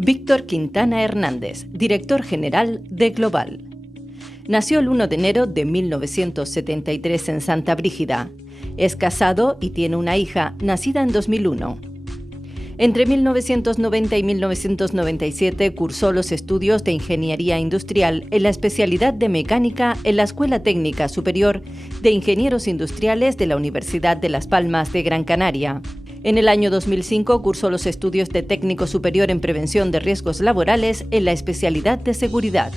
Víctor Quintana Hernández, director general de Global. Nació el 1 de enero de 1973 en Santa Brígida. Es casado y tiene una hija, nacida en 2001. Entre 1990 y 1997 cursó los estudios de Ingeniería Industrial en la especialidad de Mecánica en la Escuela Técnica Superior de Ingenieros Industriales de la Universidad de Las Palmas de Gran Canaria. En el año 2005 cursó los estudios de Técnico Superior en Prevención de Riesgos Laborales en la especialidad de Seguridad.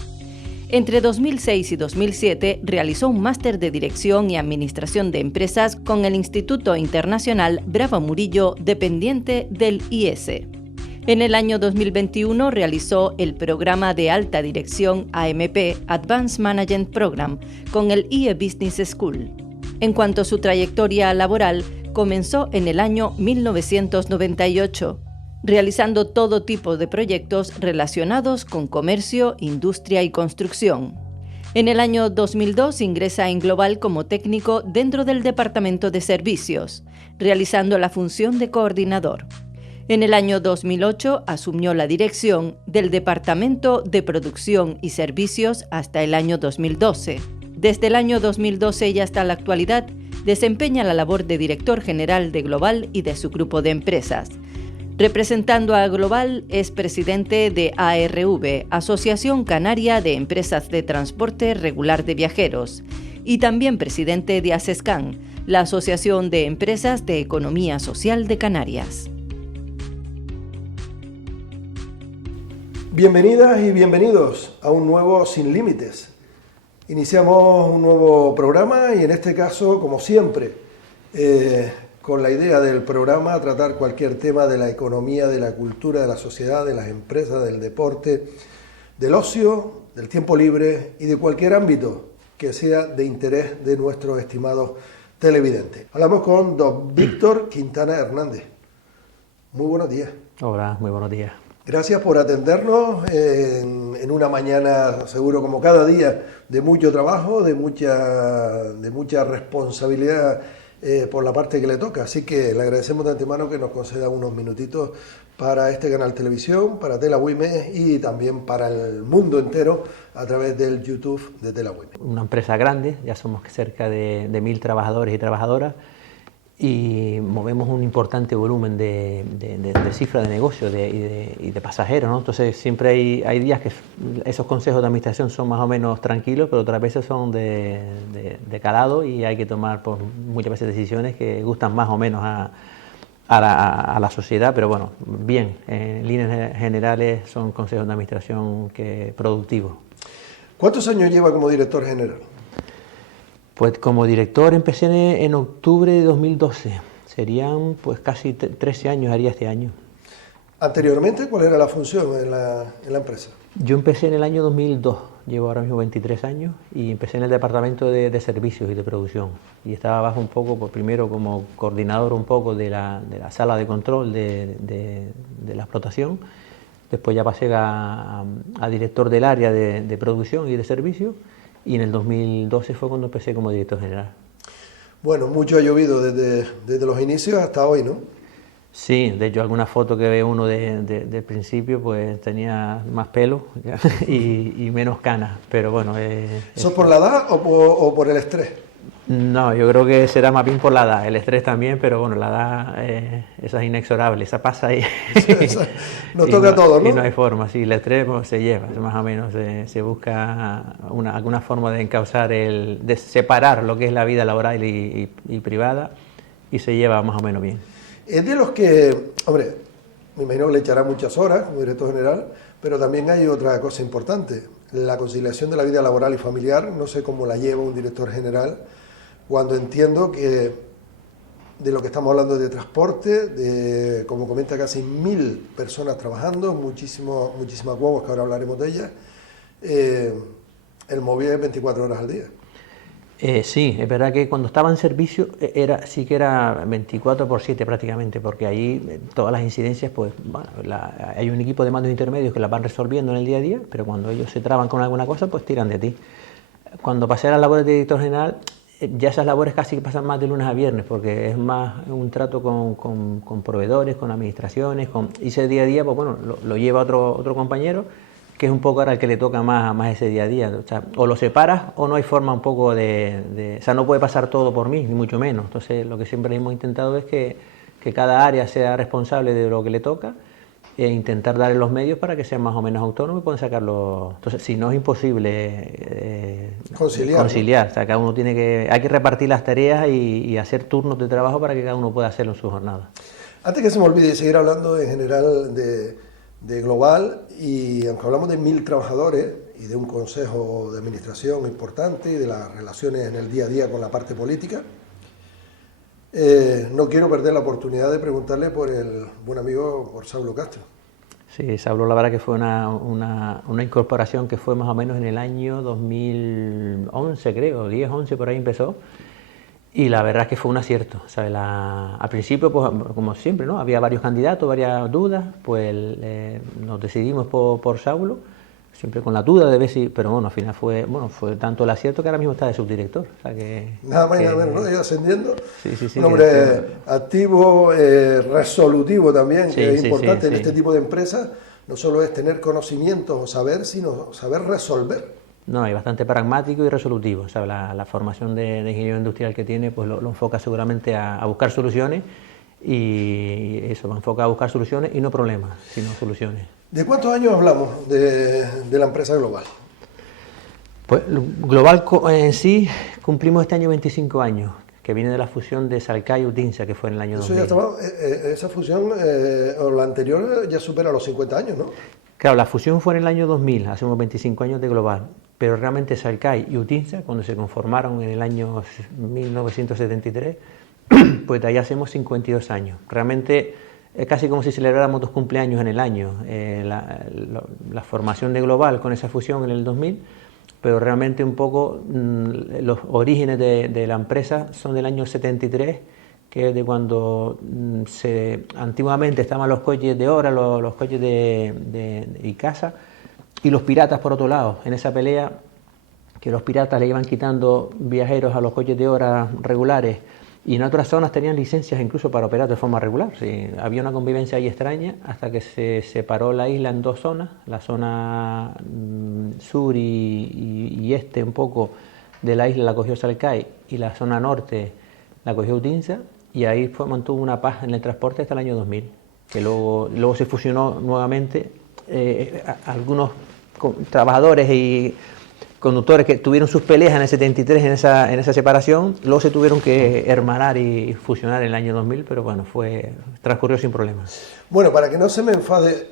Entre 2006 y 2007 realizó un máster de Dirección y Administración de Empresas con el Instituto Internacional Bravo Murillo, dependiente del IS. En el año 2021 realizó el programa de Alta Dirección AMP, Advanced Management Program, con el IE Business School. En cuanto a su trayectoria laboral, comenzó en el año 1998. Realizando todo tipo de proyectos relacionados con comercio, industria y construcción. En el año 2002 ingresa en Global como técnico dentro del Departamento de Servicios, realizando la función de coordinador. En el año 2008 asumió la dirección del Departamento de Producción y Servicios hasta el año 2012. Desde el año 2012 y hasta la actualidad, desempeña la labor de director general de Global y de su grupo de empresas. Representando a Global, es presidente de ARV, Asociación Canaria de Empresas de Transporte Regular de Viajeros, y también presidente de ASESCAN, la Asociación de Empresas de Economía Social de Canarias. Bienvenidas y bienvenidos a un nuevo Sin Límites. Iniciamos un nuevo programa y en este caso, como siempre, con la idea del programa, tratar cualquier tema de la economía, de la cultura, de la sociedad, de las empresas, del deporte, del ocio, del tiempo libre y de cualquier ámbito que sea de interés de nuestros estimados televidentes. Hablamos con don Víctor Quintana Hernández. Muy buenos días. Hola, muy buenos días. Gracias por atendernos en una mañana, seguro como cada día, de mucho trabajo, de mucha responsabilidad por la parte que le toca, así que le agradecemos de antemano que nos conceda unos minutitos para este canal televisión, para Telahuime y también para el mundo entero a través del YouTube de Telahuime. Una empresa grande, ya somos cerca de 1.000 trabajadores y trabajadoras y movemos un importante volumen de cifra de negocio y de pasajeros, ¿no? Entonces siempre hay días que esos consejos de administración son más o menos tranquilos, pero otras veces son de calado y hay que tomar muchas veces decisiones que gustan más o menos a la sociedad, pero bueno, bien, en líneas generales son consejos de administración productivos. ¿Cuántos años lleva como director general? Pues como director empecé en octubre de 2012, serían pues casi 13 años haría este año. Anteriormente, ¿cuál era la función en la empresa? Yo empecé en el año 2002, llevo ahora mismo 23 años y empecé en el departamento de servicios y de producción y estaba abajo un poco, pues primero como coordinador un poco de la sala de control de la explotación, después ya pasé a director del área de producción y de servicios. Y en el 2012 fue cuando empecé como director general. Bueno, mucho ha llovido desde los inicios hasta hoy, ¿no? Sí, de hecho alguna foto que ve uno del principio pues tenía más pelo y menos canas, pero bueno... ¿Eso es por la edad o por el estrés? No, yo creo que será más bien por la edad, el estrés también, pero bueno, la edad esa es inexorable, esa pasa ahí. Nos toca a todos, ¿no? Y no hay forma, sí, el estrés pues, se lleva, más o menos, se busca alguna forma de encauzar, de separar lo que es la vida laboral y privada y se lleva más o menos bien. Es de los que, hombre, me imagino que le echará muchas horas como director general, pero también hay otra cosa importante, la conciliación de la vida laboral y familiar, no sé cómo la lleva un director general, cuando entiendo que de lo que estamos hablando de transporte, de, como comenta, casi 1.000 personas trabajando, muchísimas guaguas, que ahora hablaremos de ellas, el móvil es 24 horas al día. Sí, es verdad que cuando estaba en servicio sí que era 24/7 prácticamente, porque ahí todas las incidencias, pues bueno, hay un equipo de mandos intermedios que las van resolviendo en el día a día, pero cuando ellos se traban con alguna cosa, pues tiran de ti. Cuando pasé a las labores de director general, ya esas labores casi que pasan más de lunes a viernes, porque es más un trato con proveedores, con administraciones, y ese día a día, pues bueno, lo lleva otro compañero, que es un poco ahora el que le toca más ese día a día. O sea, o lo separas o no hay forma un poco o sea, no puede pasar todo por mí, ni mucho menos. Entonces, lo que siempre hemos intentado es que cada área sea responsable de lo que le toca, e intentar darle los medios para que sean más o menos autónomos y puedan sacarlo. Entonces, si no, es imposible conciliar. O sea, cada uno hay que repartir las tareas y hacer turnos de trabajo para que cada uno pueda hacerlo en su jornada. Antes que se me olvide seguir hablando en general de Global, y aunque hablamos de 1000 trabajadores y de un consejo de administración importante y de las relaciones en el día a día con la parte política, no quiero perder la oportunidad de preguntarle por el buen amigo, por Saulo Castro. Sí, Saulo, la verdad que fue una incorporación que fue más o menos en el año 2011, creo, 10, 11, por ahí empezó. Y la verdad es que fue un acierto. ¿Sabes? Al principio, pues, como siempre, ¿no? Había varios candidatos, varias dudas, pues nos decidimos por Saulo, siempre con la duda de ver si... Pero bueno, al final fue tanto el acierto que ahora mismo está de subdirector. O sea nada más y nada menos, ¿no? Iba ascendiendo. Sí, un hombre activo, resolutivo también, que es importante en este tipo de empresas. No solo es tener conocimientos o saber, sino saber resolver. No, es bastante pragmático y resolutivo. O sea, la formación de ingeniero industrial que tiene, pues lo enfoca seguramente a buscar soluciones, y eso, lo enfoca a buscar soluciones y no problemas, sino soluciones. ¿De cuántos años hablamos de la empresa Global? Pues Global en sí cumplimos este año 25 años, que viene de la fusión de Salcai y Utinsa, que fue en el año 2000. Esa fusión, o la anterior, ya supera los 50 años, ¿no? Claro, la fusión fue en el año 2000, hace unos 25 años de Global, pero realmente Salcai y Utinsa, cuando se conformaron en el año 1973, pues de ahí hacemos 52 años. Realmente es casi como si celebráramos 2 cumpleaños en el año, la formación de Global con esa fusión en el 2000, pero realmente un poco los orígenes de la empresa son del año 73, que es de cuando antiguamente estaban los coches de obra, los coches y casa, y los piratas por otro lado, en esa pelea que los piratas le iban quitando viajeros a los coches de obra regulares, y en otras zonas tenían licencias incluso para operar de forma regular. Sí, había una convivencia ahí extraña hasta que se separó la isla en 2 zonas, la zona sur y este un poco de la isla la cogió Salcai y la zona norte la cogió Utinsa, y ahí mantuvo una paz en el transporte hasta el año 2000, que luego se fusionó nuevamente. Algunos trabajadores y conductores que tuvieron sus peleas en el 73 en esa separación, luego se tuvieron que hermanar y fusionar en el año 2000, pero bueno, transcurrió sin problemas. Bueno, para que no se me enfade,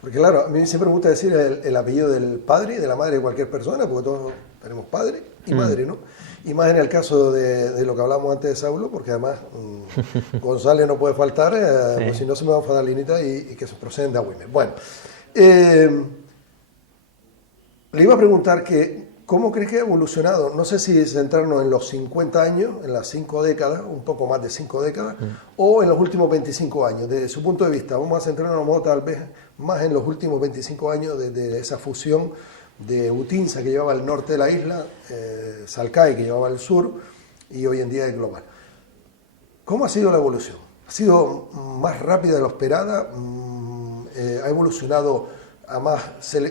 porque claro, a mí siempre me gusta decir el apellido del padre y de la madre de cualquier persona, porque todos tenemos padre y madre, ¿no? Y más en el caso de lo que hablamos antes de Saulo, porque además González no puede faltar, sí. Pues si no se me va a enfadar Linita y que se proceden de Agüimes. Bueno, le iba a preguntar que ¿cómo cree que ha evolucionado? No sé si centrarnos en los 50 años, en las 5 décadas, un poco más de 5 décadas, o en los últimos 25 años. Desde su punto de vista, vamos a centrarnos a lo mejor tal vez más en los últimos 25 años de esa fusión de Utinsa, que llevaba el norte de la isla, Salcai, que llevaba el sur, y hoy en día es Global. ¿Cómo ha sido la evolución? ¿Ha sido más rápida de lo esperada? ¿Ha evolucionado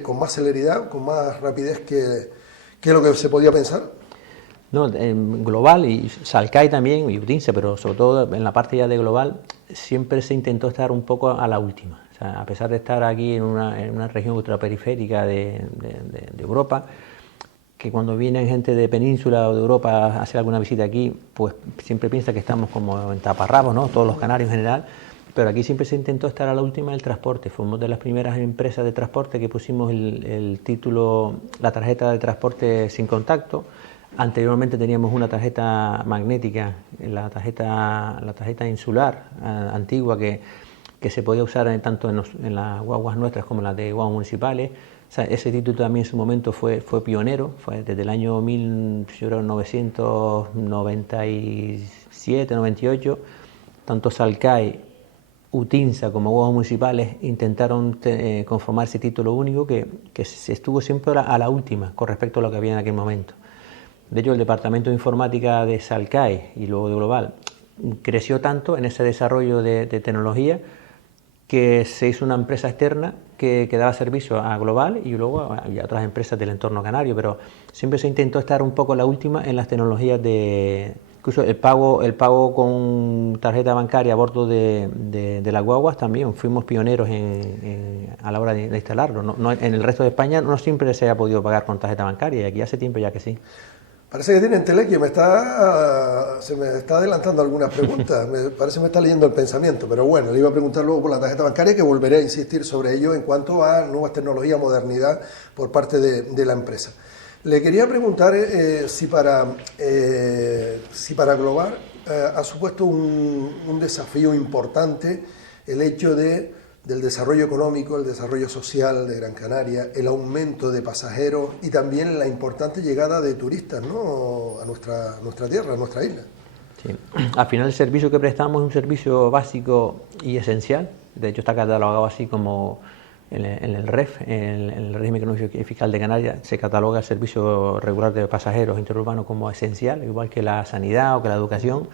con más celeridad, con más rapidez que lo que se podía pensar? No, en Global y Salcai también, y Utinsa, pero sobre todo en la parte ya de Global, siempre se intentó estar un poco a la última. O sea, a pesar de estar aquí en una región ultraperiférica de Europa, que cuando vienen gente de península o de Europa a hacer alguna visita aquí, pues siempre piensa que estamos como en taparrabos, ¿no? Todos los canarios en general, pero aquí siempre se intentó estar a la última del transporte. Fuimos de las primeras empresas de transporte que pusimos el título, la tarjeta de transporte sin contacto. Anteriormente teníamos una tarjeta magnética, la tarjeta insular antigua que se podía usar tanto en las guaguas nuestras como en las de guaguas municipales. O sea, ese título también en su momento fue pionero, fue desde el año 1997, 98, tanto Salcai, Utinsa como guaguas municipales intentaron conformar ese título único que se estuvo siempre a la última con respecto a lo que había en aquel momento. De hecho, el departamento de informática de Salcae y luego de Global creció tanto en ese desarrollo de tecnología que se hizo una empresa externa que daba servicio a Global y luego a otras empresas del entorno canario, pero siempre se intentó estar un poco la última en las tecnologías de... Incluso el pago con tarjeta bancaria a bordo de las guaguas también fuimos pioneros a la hora de instalarlo. En el resto de España no siempre se ha podido pagar con tarjeta bancaria y aquí hace tiempo ya que sí. Parece que tiene entelequia, se me está adelantando algunas preguntas, parece que me está leyendo el pensamiento, pero bueno, le iba a preguntar luego por la tarjeta bancaria, que volveré a insistir sobre ello en cuanto a nuevas tecnologías, modernidad por parte de la empresa. Le quería preguntar si para Global ha supuesto un desafío importante el hecho del desarrollo económico, el desarrollo social de Gran Canaria, el aumento de pasajeros y también la importante llegada de turistas, ¿no?, a nuestra tierra, a nuestra isla. Sí. Al final el servicio que prestamos es un servicio básico y esencial, de hecho está catalogado así como en el REF, en el régimen económico y fiscal de Canarias, se cataloga el servicio regular de pasajeros interurbanos como esencial, igual que la sanidad o que la educación,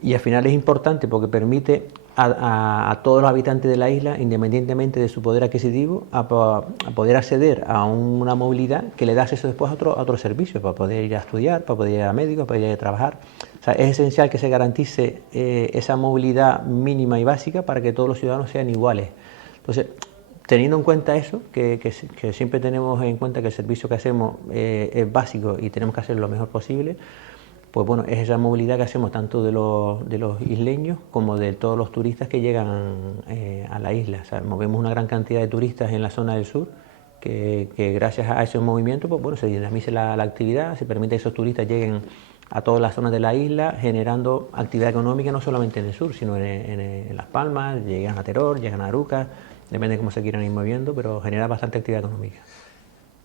y al final es importante porque permite a todos los habitantes de la isla, independientemente de su poder adquisitivo, a poder acceder a una movilidad que le da acceso después a otros servicios, para poder ir a estudiar, para poder ir a médicos, para poder ir a trabajar. O sea, es esencial que se garantice esa movilidad mínima y básica para que todos los ciudadanos sean iguales. Entonces, teniendo en cuenta eso, que siempre tenemos en cuenta que el servicio que hacemos es básico y tenemos que hacerlo lo mejor posible, pues bueno, es esa movilidad que hacemos tanto de los isleños como de todos los turistas que llegan a la isla. O sea, movemos una gran cantidad de turistas en la zona del sur, que gracias a esos movimientos, pues bueno, se dinamice la actividad, se permite que esos turistas lleguen a todas las zonas de la isla, generando actividad económica no solamente en el sur, sino en Las Palmas, llegan a Teror, llegan a Aruca, depende de cómo se quieran ir moviendo, pero genera bastante actividad económica.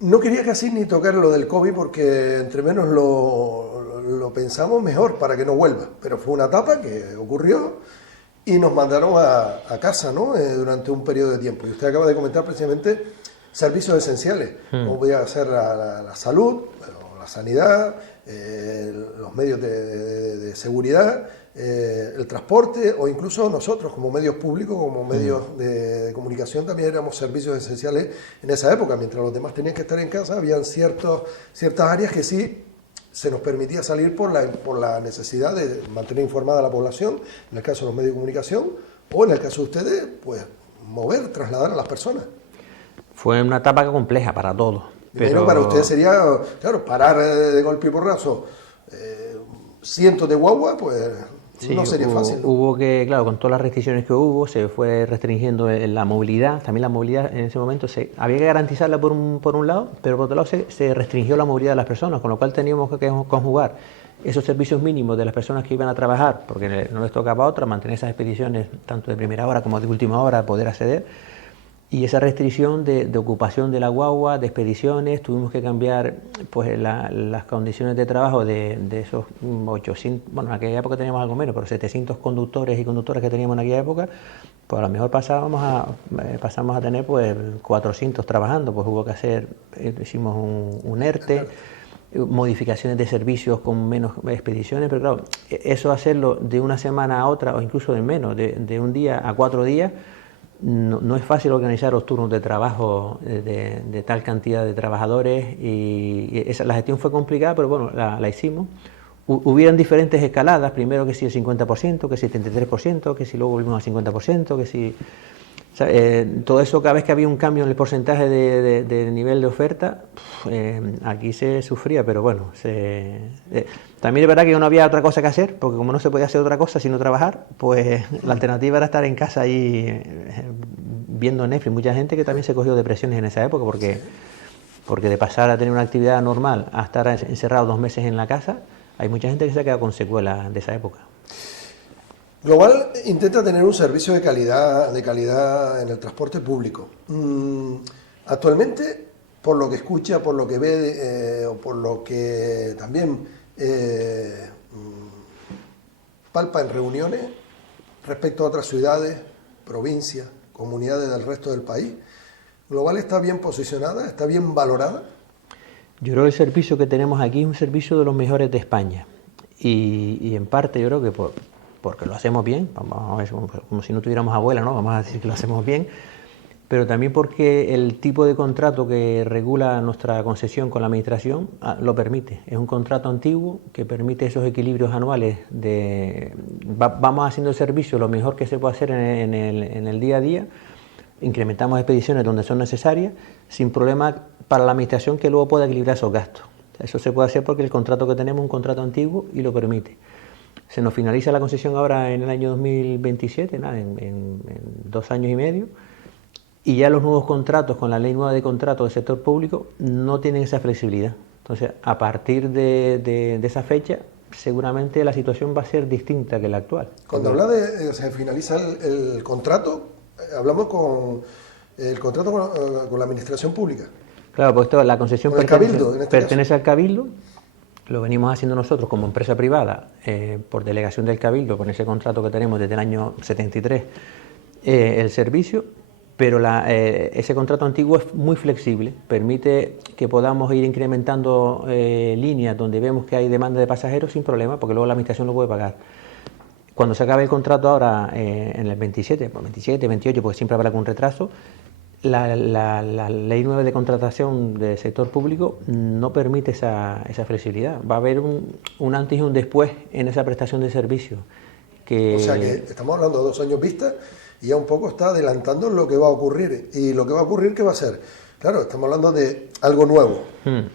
No quería casi ni tocar lo del COVID porque entre menos lo pensamos mejor para que no vuelva, pero fue una etapa que ocurrió y nos mandaron a casa, ¿no?, durante un periodo de tiempo. Y usted acaba de comentar precisamente servicios esenciales, como podía ser la salud, la sanidad, los medios de seguridad, el transporte o incluso nosotros como medios públicos, como medios de comunicación también éramos servicios esenciales en esa época. Mientras los demás tenían que estar en casa, habían ciertas áreas que sí se nos permitía salir por la necesidad de mantener informada a la población, en el caso de los medios de comunicación, o en el caso de ustedes, pues trasladar a las personas. Fue una etapa compleja para todos. Pero para ustedes sería, claro, parar de golpe y porrazo cientos de guaguas, pues sí, no sería fácil, ¿no? Hubo que, claro, con todas las restricciones que hubo, se fue restringiendo la movilidad. También la movilidad en ese momento había que garantizarla por un lado, pero por otro lado se restringió la movilidad de las personas, con lo cual teníamos que conjugar esos servicios mínimos de las personas que iban a trabajar, porque no les tocaba otra, mantener esas expediciones tanto de primera hora como de última hora, poder acceder. Y esa restricción de ocupación de la guagua, de expediciones, tuvimos que cambiar pues las condiciones de trabajo de esos 800, bueno, en aquella época teníamos algo menos, pero 700 conductores y conductoras que teníamos en aquella época, pues a lo mejor pasamos a tener pues 400 trabajando, pues hubo que hacer, hicimos un ERTE, modificaciones de servicios con menos expediciones, pero claro, eso hacerlo de una semana a otra o incluso de menos, de un día a 4 días, no es fácil organizar los turnos de trabajo de tal cantidad de trabajadores y la gestión fue complicada, pero bueno, la hicimos. Hubieron diferentes escaladas, primero que si el 50%, que si el 33%, que si luego volvimos al 50%, que si... O sea, todo eso, cada vez que había un cambio en el porcentaje de nivel de oferta, aquí se sufría, pero bueno, también es verdad que no había otra cosa que hacer, porque como no se podía hacer otra cosa sino trabajar, pues la alternativa era estar en casa ahí viendo Netflix. Mucha gente que también se cogió depresiones en esa época, porque de pasar a tener una actividad normal a estar encerrado 2 meses en la casa, hay mucha gente que se ha quedado con secuelas de esa época. Global intenta tener un servicio de calidad en el transporte público. Actualmente, por lo que escucha, por lo que ve o por lo que también palpa en reuniones respecto a otras ciudades, provincias, comunidades del resto del país, Global está bien posicionada, está bien valorada. Yo creo que el servicio que tenemos aquí es un servicio de los mejores de España y en parte yo creo que porque lo hacemos bien, vamos a ver, como si no tuviéramos abuela, ¿no? Vamos a decir que lo hacemos bien, pero también porque el tipo de contrato que regula nuestra concesión con la administración lo permite. Es un contrato antiguo que permite esos equilibrios anuales vamos haciendo el servicio lo mejor que se puede hacer en el día a día, incrementamos expediciones donde son necesarias, sin problema para la administración que luego pueda equilibrar esos gastos. Eso se puede hacer porque el contrato que tenemos es un contrato antiguo y lo permite. Se nos finaliza la concesión ahora en el año 2027, en 2 años y medio, y ya los nuevos contratos con la ley nueva de contratos del sector público no tienen esa flexibilidad. Entonces, a partir de esa fecha, seguramente la situación va a ser distinta que la actual. Cuando habla de se finaliza el contrato, hablamos con el contrato con la administración pública. Claro, pues la concesión pertenece al Cabildo, lo venimos haciendo nosotros como empresa privada, por delegación del Cabildo, con ese contrato que tenemos desde el año 73, el servicio, pero ese contrato antiguo es muy flexible, permite que podamos ir incrementando líneas donde vemos que hay demanda de pasajeros sin problema, porque luego la administración lo puede pagar. Cuando se acabe el contrato ahora en el 27, 28, porque siempre habrá algún retraso, la ley nueva de contratación del sector público no permite esa flexibilidad. Va a haber un antes y un después en esa prestación de servicio. O sea que estamos hablando de 2 años vista y ya un poco está adelantando lo que va a ocurrir. Y lo que va a ocurrir, ¿qué va a ser? Claro, estamos hablando de algo nuevo,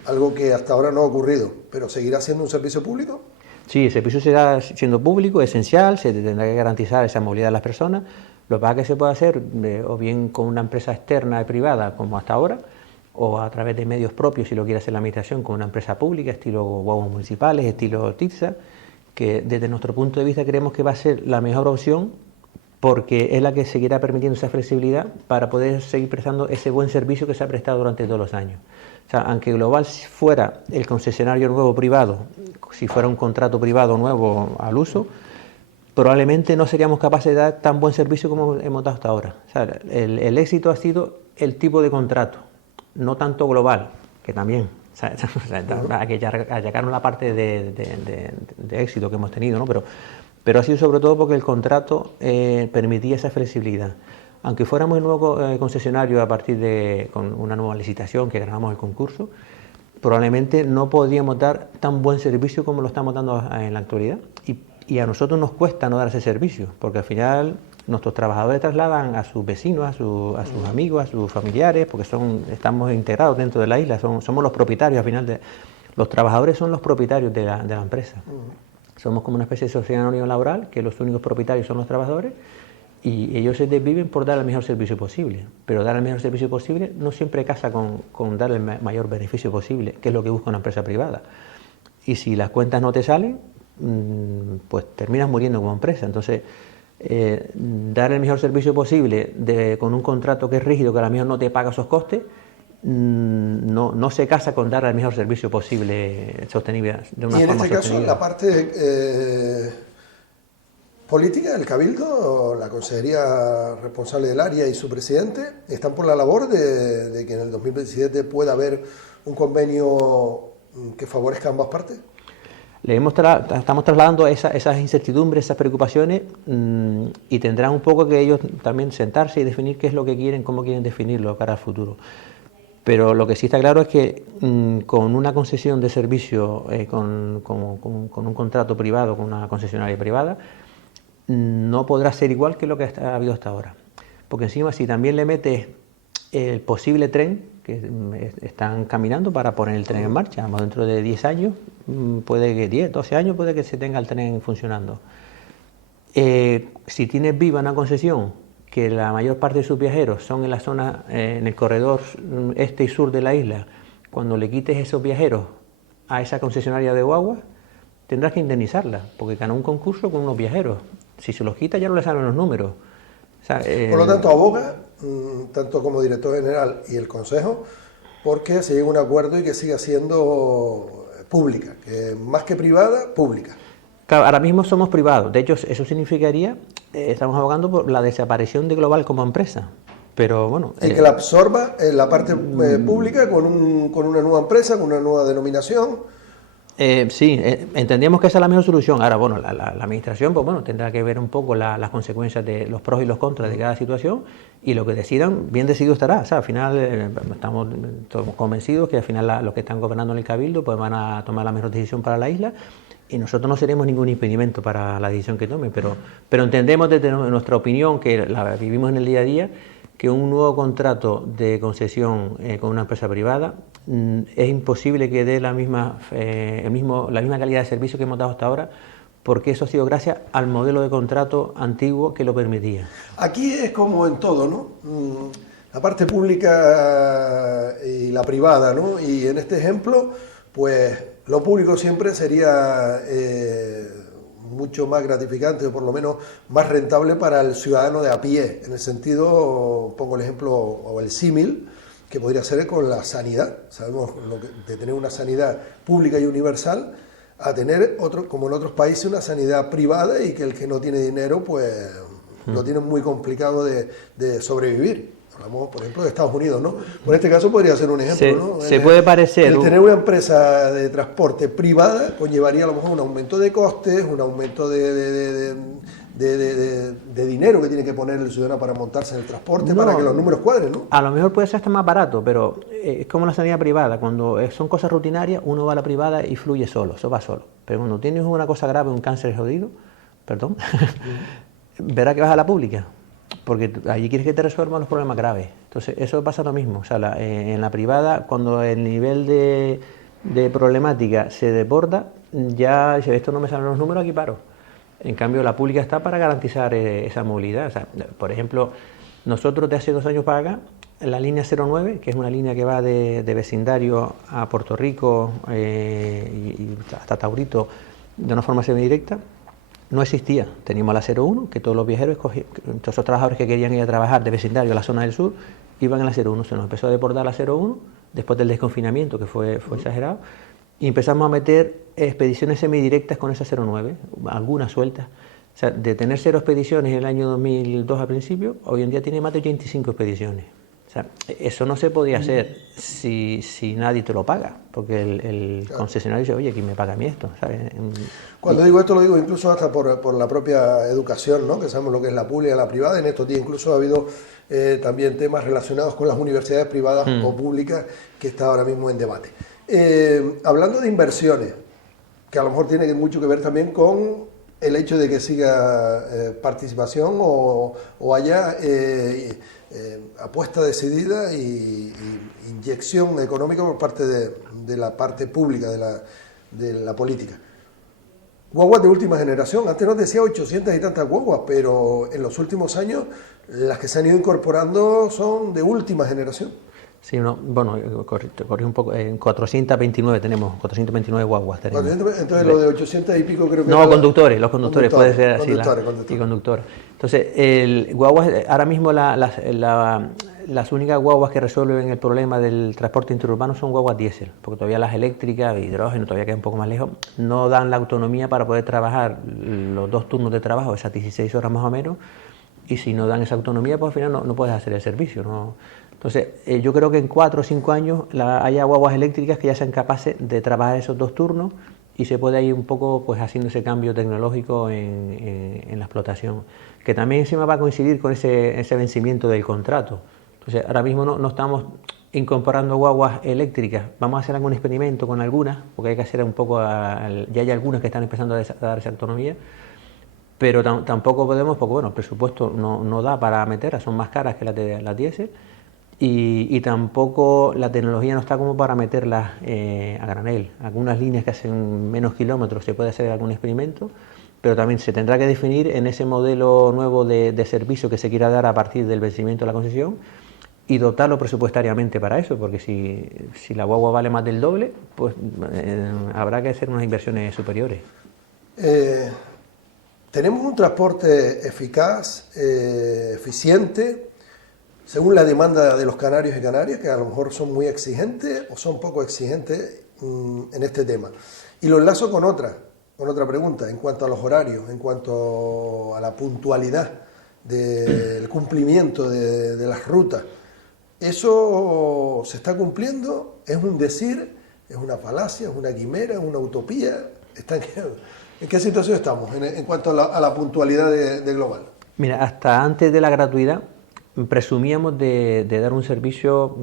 algo que hasta ahora no ha ocurrido, pero ¿seguirá siendo un servicio público? Sí, el servicio seguirá siendo público, esencial, se tendrá que garantizar esa movilidad de las personas. Lo que pasa es que se puede hacer o bien con una empresa externa y privada como hasta ahora, o a través de medios propios si lo quiere hacer la administración con una empresa pública, estilo guaguas municipales, estilo TITSA, que desde nuestro punto de vista creemos que va a ser la mejor opción porque es la que seguirá permitiendo esa flexibilidad para poder seguir prestando ese buen servicio que se ha prestado durante todos los años. O sea, aunque Global fuera el concesionario nuevo privado, si fuera un contrato privado nuevo al uso, probablemente no seríamos capaces de dar tan buen servicio como hemos dado hasta ahora. O sea, el éxito ha sido el tipo de contrato, no tanto Global, que también, o sea, hay que achacarnos la parte de éxito que hemos tenido, ¿no? Pero ha sido sobre todo porque el contrato permitía esa flexibilidad. Aunque fuéramos el nuevo concesionario a partir con una nueva licitación que ganamos el concurso, probablemente no podríamos dar tan buen servicio como lo estamos dando en la actualidad. Y a nosotros nos cuesta no dar ese servicio, porque al final nuestros trabajadores trasladan a sus vecinos, a sus amigos, a sus familiares, porque estamos integrados dentro de la isla, somos los propietarios, al final los trabajadores son los propietarios de la empresa. Somos como una especie de sociedad anónima laboral, que los únicos propietarios son los trabajadores, y ellos se desviven por dar el mejor servicio posible. Pero dar el mejor servicio posible no siempre casa con dar el mayor beneficio posible, que es lo que busca una empresa privada. Y si las cuentas no te salen, pues terminas muriendo como empresa. Entonces, dar el mejor servicio posible con un contrato que es rígido, que a lo mejor no te paga esos costes, no se casa con dar el mejor servicio posible sostenible de una forma sostenible. Y en este caso, la parte política del Cabildo, la consejería responsable del área y su presidente, están por la labor de que en el 2027 pueda haber un convenio que favorezca a ambas partes. Estamos trasladando esas incertidumbres, esas preocupaciones, y tendrán un poco que ellos también sentarse y definir qué es lo que quieren, cómo quieren definirlo para el futuro. Pero lo que sí está claro es que con una concesión de servicio, con un contrato privado, con una concesionaria privada, no podrá ser igual que lo que ha habido hasta ahora. Porque encima, si también le metes el posible tren, que están caminando para poner el tren en marcha, vamos, dentro de 10 años, puede que 10, 12 años, puede que se tenga el tren funcionando. Si tienes viva una concesión, que la mayor parte de sus viajeros son en la zona, en el corredor este y sur de la isla, cuando le quites esos viajeros a esa concesionaria de guaguas, tendrás que indemnizarla, porque ganó un concurso con unos viajeros. Si se los quita ya no le salen los números. O sea, por lo tanto, aboga, tanto como director general y el Consejo, porque se llegue a un acuerdo y que siga siendo pública, que más que privada, pública. Claro, ahora mismo somos privados. De hecho, eso significaría, estamos abogando por la desaparición de Global como empresa, Pero bueno... Y que la absorba en la parte pública con una nueva empresa, con una nueva denominación. Sí, entendíamos que esa es la mejor solución. Ahora, bueno, la administración pues bueno, tendrá que ver un poco las consecuencias de los pros y los contras de cada situación, y lo que decidan, bien decidido estará. O sea, al final estamos convencidos que al final los que están gobernando en el Cabildo pues van a tomar la mejor decisión para la isla, y nosotros no seremos ningún impedimento para la decisión que tomen, pero entendemos desde nuestra opinión, que la vivimos en el día a día, que un nuevo contrato de concesión con una empresa privada es imposible que dé la misma calidad de servicio que hemos dado hasta ahora, porque eso ha sido gracias al modelo de contrato antiguo que lo permitía. Aquí es como en todo, ¿no? La parte pública y la privada, ¿no? Y en este ejemplo, pues lo público siempre sería mucho más gratificante, o por lo menos más rentable para el ciudadano de a pie. En el sentido, pongo el ejemplo o el símil, que podría ser con la sanidad. Sabemos de tener una sanidad pública y universal a tener, como en otros países, una sanidad privada, y que el que no tiene dinero, pues lo tiene muy complicado de sobrevivir. Hablamos, por ejemplo, de Estados Unidos, ¿no? Por este caso podría ser un ejemplo, ¿no? Se puede parecer... El tener una empresa de transporte privada conllevaría a lo mejor un aumento de costes, un aumento de dinero que tiene que poner el ciudadano para montarse en el transporte, para que los números cuadren, ¿no? A lo mejor puede ser hasta más barato, pero es como la sanidad privada. Cuando son cosas rutinarias, uno va a la privada y fluye solo, eso va solo. Pero cuando tienes una cosa grave, un cáncer jodido, verá que vas a la pública, porque allí quieres que te resuelvan los problemas graves. Entonces, eso pasa lo mismo. O sea, en la privada, cuando el nivel de problemática se desborda, ya dice, esto no me salen los números, aquí paro. En cambio, la pública está para garantizar esa movilidad. O sea, por ejemplo, nosotros de hace 2 años para acá, la línea 09, que es una línea que va de vecindario a Puerto Rico y hasta Taurito de una forma semidirecta, no existía. Teníamos la 01, que todos los viajeros, todos los trabajadores que querían ir a trabajar de vecindario a la zona del sur, iban en la 01. Se nos empezó a deportar la 01, después del desconfinamiento, que fue exagerado, y empezamos a meter expediciones semidirectas con esa 09, algunas sueltas. O sea, de tener 0 expediciones en el año 2002 al principio, hoy en día tiene más de 85 expediciones. O sea, eso no se podía hacer si nadie te lo paga, porque el concesionario dice, oye, ¿quién me paga a mí esto? ¿Sabes? Cuando digo esto lo digo incluso hasta por la propia educación, ¿no? Que sabemos lo que es la pública y la privada. En estos días incluso ha habido también temas relacionados con las universidades privadas o públicas, que está ahora mismo en debate. Hablando de inversiones, que a lo mejor tiene mucho que ver también con el hecho de que siga participación o haya apuesta decidida y inyección económica por parte de la parte pública de la política. Guaguas de última generación, antes nos decía 800 y tantas guaguas, pero en los últimos años las que se han ido incorporando son de última generación. Sí, bueno, corrí un poco, en 429 tenemos, 429 guaguas tenemos. Entonces lo de 800 y pico creo que... No, los conductores, puede ser así, conductores. Y conductoras. Entonces, guaguas, ahora mismo las únicas guaguas que resuelven el problema del transporte interurbano son guaguas diésel, porque todavía las eléctricas, hidrógeno, todavía quedan un poco más lejos, no dan la autonomía para poder trabajar los 2 turnos de trabajo, esas 16 horas más o menos, y si no dan esa autonomía, pues al final no puedes hacer el servicio, ¿no? Entonces, yo creo que en 4 o 5 años haya guaguas eléctricas que ya sean capaces de trabajar esos 2 turnos, y se puede ir un poco pues haciendo ese cambio tecnológico en la explotación, que también encima va a coincidir con ese vencimiento del contrato. Entonces, ahora mismo no estamos incorporando guaguas eléctricas, vamos a hacer algún experimento con algunas, porque hay que hacer un poco, ya hay algunas que están empezando a dar esa autonomía, pero tampoco podemos, porque bueno, el presupuesto no da para meterlas, son más caras que las diésel, y tampoco la tecnología no está como para meterlas a granel. Algunas líneas que hacen menos kilómetros se puede hacer algún experimento, pero también se tendrá que definir en ese modelo nuevo de servicio que se quiera dar a partir del vencimiento de la concesión, y dotarlo presupuestariamente para eso, porque si la guagua vale más del doble, pues habrá que hacer unas inversiones superiores. Tenemos un transporte eficaz, eficiente, según la demanda de los canarios y canarias, que a lo mejor son muy exigentes o son poco exigentes en este tema. Y lo enlazo con otra pregunta, en cuanto a los horarios, en cuanto a la puntualidad del cumplimiento de las rutas. ¿Eso se está cumpliendo? ¿Es un decir? ¿Es una falacia? ¿Es una quimera? ¿Es una utopía? ¿En qué situación estamos en cuanto a la puntualidad de Global? Mira, hasta antes de la gratuidad presumíamos de dar un servicio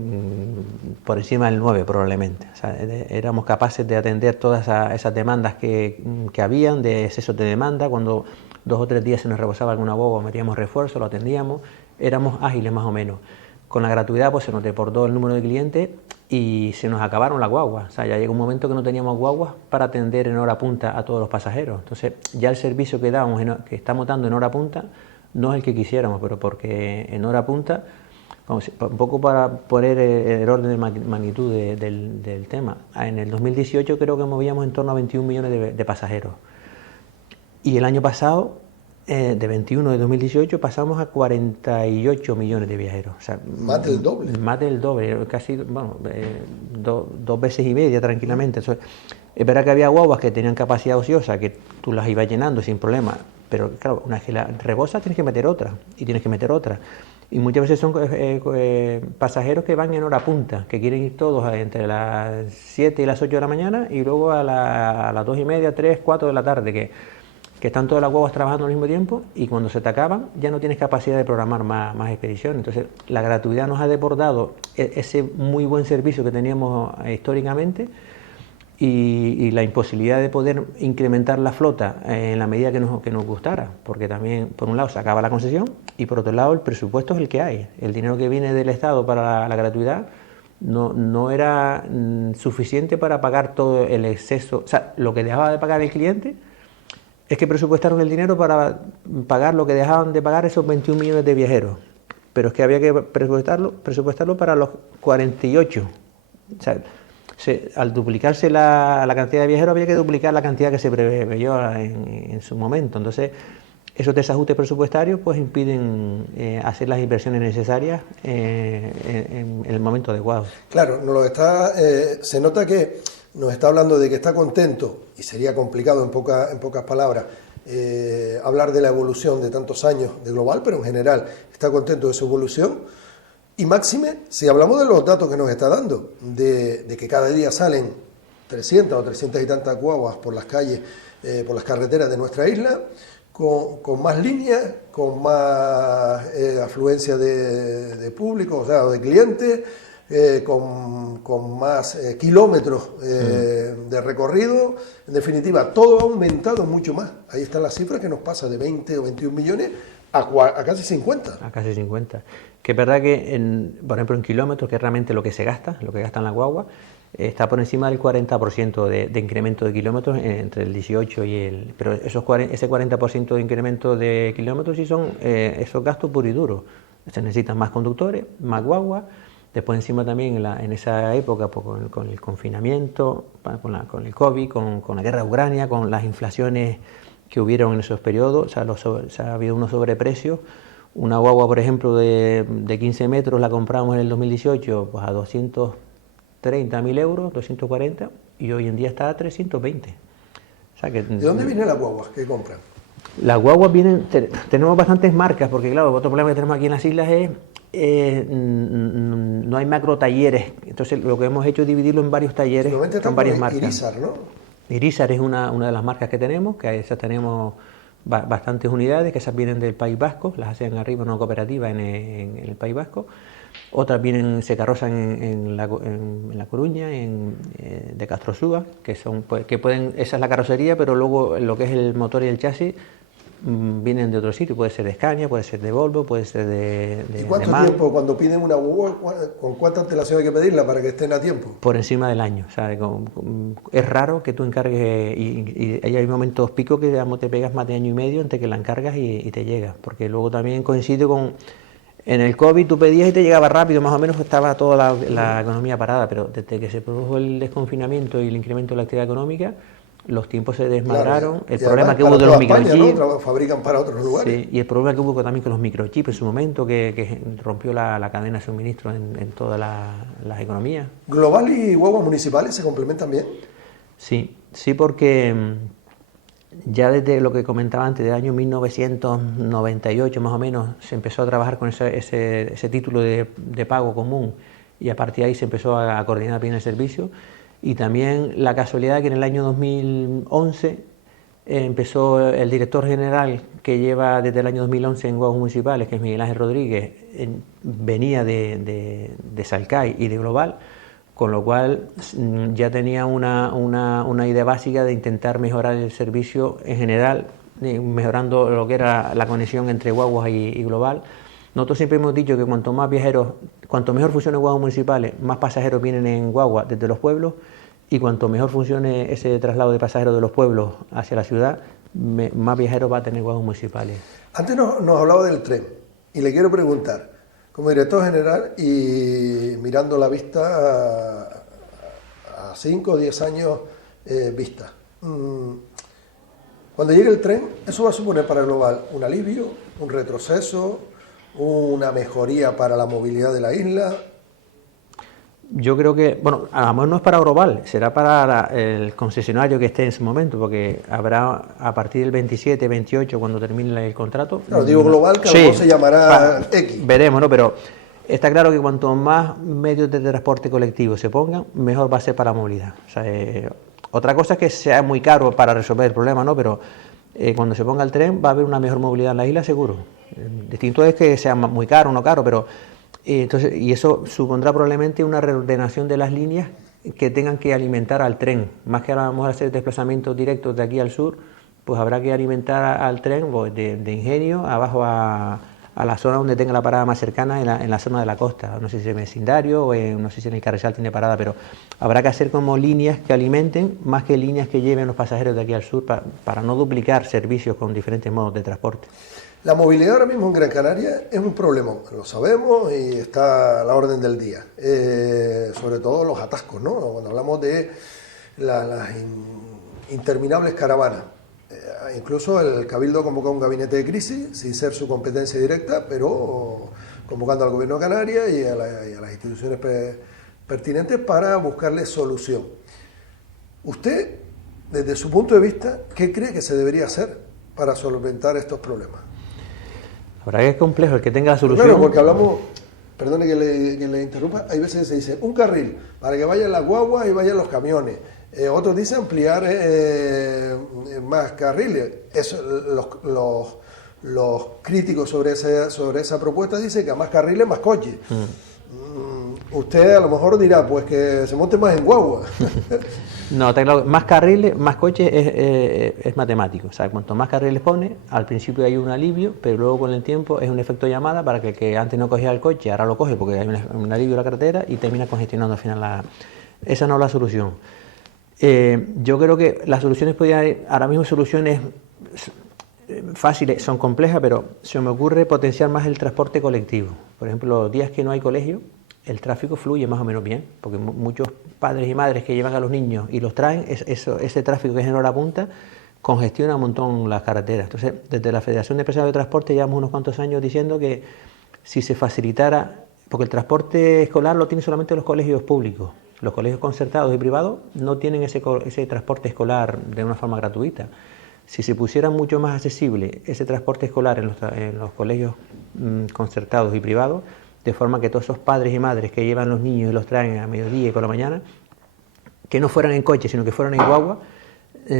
por encima del 9 probablemente. O sea, éramos capaces de atender todas esas demandas que habían, de exceso de demanda. Cuando 2 o 3 días se nos rebosaba alguna guagua, metíamos refuerzo, lo atendíamos. Éramos ágiles más o menos. Con la gratuidad pues se nos desbordó el número de clientes y se nos acabaron las guaguas. O sea, ya llegó un momento que no teníamos guaguas para atender en hora punta a todos los pasajeros. Entonces ya el servicio que que estamos dando en hora punta no es el que quisiéramos, pero porque en hora punta, vamos, un poco para poner el orden de magnitud del tema, en el 2018 creo que movíamos en torno a 21 millones de pasajeros. Y el año pasado, de 21 de 2018, pasamos a 48 millones de viajeros. O sea, más del doble. Más del doble, casi, bueno, 2 veces y media tranquilamente. Eso, es verdad que había guaguas que tenían capacidad ociosa, que tú las ibas llenando sin problema, pero claro, una vez que la rebosas tienes que meter otra, y tienes que meter otra. Y muchas veces son pasajeros que van en hora punta, que quieren ir todos entre las 7 y las 8 de la mañana, y luego a las 2 y media, 3, 4 de la tarde, que están todas las guaguas trabajando al mismo tiempo, y cuando se te acaban ya no tienes capacidad de programar más expediciones. Entonces la gratuidad nos ha desbordado ese muy buen servicio que teníamos históricamente, y la imposibilidad de poder incrementar la flota en la medida que nos gustara, porque también por un lado se acaba la concesión y por otro lado el presupuesto es el que hay. El dinero que viene del Estado para la gratuidad no era suficiente para pagar todo el exceso. O sea, lo que dejaba de pagar el cliente es que presupuestaron el dinero para pagar lo que dejaban de pagar esos 21 millones de viajeros, pero es que había que presupuestarlo para los 48. O sea, al duplicarse la cantidad de viajeros había que duplicar la cantidad que se preveyó en su momento. Entonces esos desajustes presupuestarios pues impiden hacer las inversiones necesarias en el momento adecuado. Claro, se nota que nos está hablando de que está contento, y sería complicado en pocas palabras hablar de la evolución de tantos años de Global, pero en general está contento de su evolución. Y máxime, si hablamos de los datos que nos está dando, de que cada día salen 300 o 300 y tantas guaguas por las calles, por las carreteras de nuestra isla, con más líneas, con más afluencia de público, o sea, de clientes, con más kilómetros de recorrido. En definitiva, todo ha aumentado mucho más. Ahí está la cifra que nos pasa de 20 o 21 millones a casi 50. A casi 50. Que es verdad que, por ejemplo, en kilómetros, que es realmente lo que se gasta, lo que gastan las guaguas, está por encima del 40% de incremento de kilómetros entre el 18 y el... Pero ese 40% de incremento de kilómetros sí son esos gastos puros y duros. Se necesitan más conductores, más guaguas. Después encima también en esa época pues, con el confinamiento, con el COVID, con la guerra de Ucrania, con las inflaciones que hubieron en esos periodos, o sea, ha habido unos sobreprecios. Una guagua, por ejemplo, de 15 metros la compramos en el 2018 pues, a 230.000 euros, 240, y hoy en día está a 320. O sea que, ¿de dónde vienen las guaguas que compran? Las guaguas vienen, tenemos bastantes marcas, porque claro, otro problema que tenemos aquí en las islas es no hay macro talleres. Entonces lo que hemos hecho es dividirlo en varios talleres con varias marcas. Irizar, ¿no? Irizar es una de las marcas que tenemos, que esas tenemos bastantes unidades, que esas vienen del País Vasco, las hacen arriba en una cooperativa en el País Vasco. Otras se carrozan en La Coruña, de Castrosúa, esa es la carrocería, pero luego lo que es el motor y el chasis vienen de otro sitio, puede ser de Scania, puede ser de Volvo, puede ser de ¿Y cuánto tiempo, cuando piden una guagua, con cuánta antelación hay que pedirla para que estén a tiempo? Por encima del año. O sea, es raro que tú encargues, y hay momentos picos que te pegas más de año y medio entre que la encargas y te llega, porque luego también coincide con... En el COVID tú pedías y te llegaba rápido, más o menos estaba toda la economía parada, pero desde que se produjo el desconfinamiento y el incremento de la actividad económica, los tiempos se desmadraron. Claro, el problema que hubo de los microchips, ¿no? Fabrican para otros lugares. Sí, y el problema que hubo también con los microchips en su momento, que rompió la cadena de suministro en todas las economías. ¿Global y guaguas municipales se complementan bien? Sí, porque Ya desde lo que comentaba antes, del año 1998 más o menos, se empezó a trabajar con ese título de pago común y a partir de ahí se empezó a coordinar bien el servicio. Y también la casualidad que en el año 2011 empezó el director general que lleva desde el año 2011 en Guaguas Municipales, que es Miguel Ángel Rodríguez, venía de Salcai y de Global, con lo cual ya tenía una idea básica de intentar mejorar el servicio en general, mejorando lo que era la conexión entre Guaguas y Global. Nosotros siempre hemos dicho que cuanto más viajeros, cuanto mejor funcionen Guaguas Municipales, más pasajeros vienen en Guagua desde los pueblos, y cuanto mejor funcione ese traslado de pasajeros de los pueblos hacia la ciudad, más viajeros va a tener Guaguas Municipales. Antes nos hablaba del tren, y le quiero preguntar, como director general y mirando la vista a 5 o 10 años vista, cuando llegue el tren, ¿eso va a suponer para Global un alivio, un retroceso, una mejoría para la movilidad de la isla? Yo creo que, bueno, a lo mejor no es para Global, será para el concesionario que esté en ese momento, porque habrá a partir del 27, 28, cuando termine el contrato. Claro, digo Global, que a lo mejor se llamará X. Veremos, ¿no? Pero está claro que cuanto más medios de transporte colectivo se pongan, mejor va a ser para la movilidad. O sea, otra cosa es que sea muy caro para resolver el problema, ¿no? Pero cuando se ponga el tren va a haber una mejor movilidad en la isla, seguro. Distinto es que sea muy caro o no caro, pero entonces, y eso supondrá probablemente una reordenación de las líneas que tengan que alimentar al tren. Más que ahora vamos a hacer desplazamientos directos de aquí al sur, pues habrá que alimentar al tren pues, de Ingenio abajo a la zona donde tenga la parada más cercana, en la zona de la costa. No sé si en el vecindario o no sé si en el Carrizal tiene parada, pero habrá que hacer como líneas que alimenten más que líneas que lleven los pasajeros de aquí al sur para no duplicar servicios con diferentes modos de transporte. La movilidad ahora mismo en Gran Canaria es un problema, lo sabemos y está a la orden del día, sobre todo los atascos, ¿no? Cuando hablamos de las interminables caravanas. Incluso el Cabildo convocó un gabinete de crisis, sin ser su competencia directa, pero convocando al Gobierno de Canarias y a las instituciones pertinentes para buscarle solución. Usted, desde su punto de vista, ¿qué cree que se debería hacer para solventar estos problemas? La verdad que es complejo el que tenga la solución. Claro, porque hablamos, perdone que le interrumpa, hay veces que se dice un carril para que vayan las guaguas y vayan los camiones. Otros dicen ampliar más carriles. Los críticos sobre esa propuesta dicen que a más carriles, más coches. Usted a lo mejor dirá, pues que se monte más en guagua. No, está claro, más carriles, más coches es matemático. O sea, cuanto más carriles pone, al principio hay un alivio, pero luego con el tiempo es un efecto llamada para que el que antes no cogía el coche, ahora lo coge porque hay un alivio en la carretera y termina congestionando al final esa no es la solución. Yo creo que las soluciones ahora mismo soluciones fáciles, son complejas, pero se me ocurre potenciar más el transporte colectivo. Por ejemplo, los días que no hay colegio, el tráfico fluye más o menos bien, porque muchos padres y madres que llevan a los niños y los traen, ese tráfico que genera la punta congestiona un montón las carreteras. Entonces, desde la Federación de Empresarios de Transporte llevamos unos cuantos años diciendo que si se facilitara, porque el transporte escolar lo tienen solamente los colegios públicos, los colegios concertados y privados no tienen ese transporte escolar de una forma gratuita. Si se pusiera mucho más accesible ese transporte escolar en los colegios concertados y privados, de forma que todos esos padres y madres que llevan los niños y los traen a mediodía y por la mañana, que no fueran en coche, sino que fueran en guagua,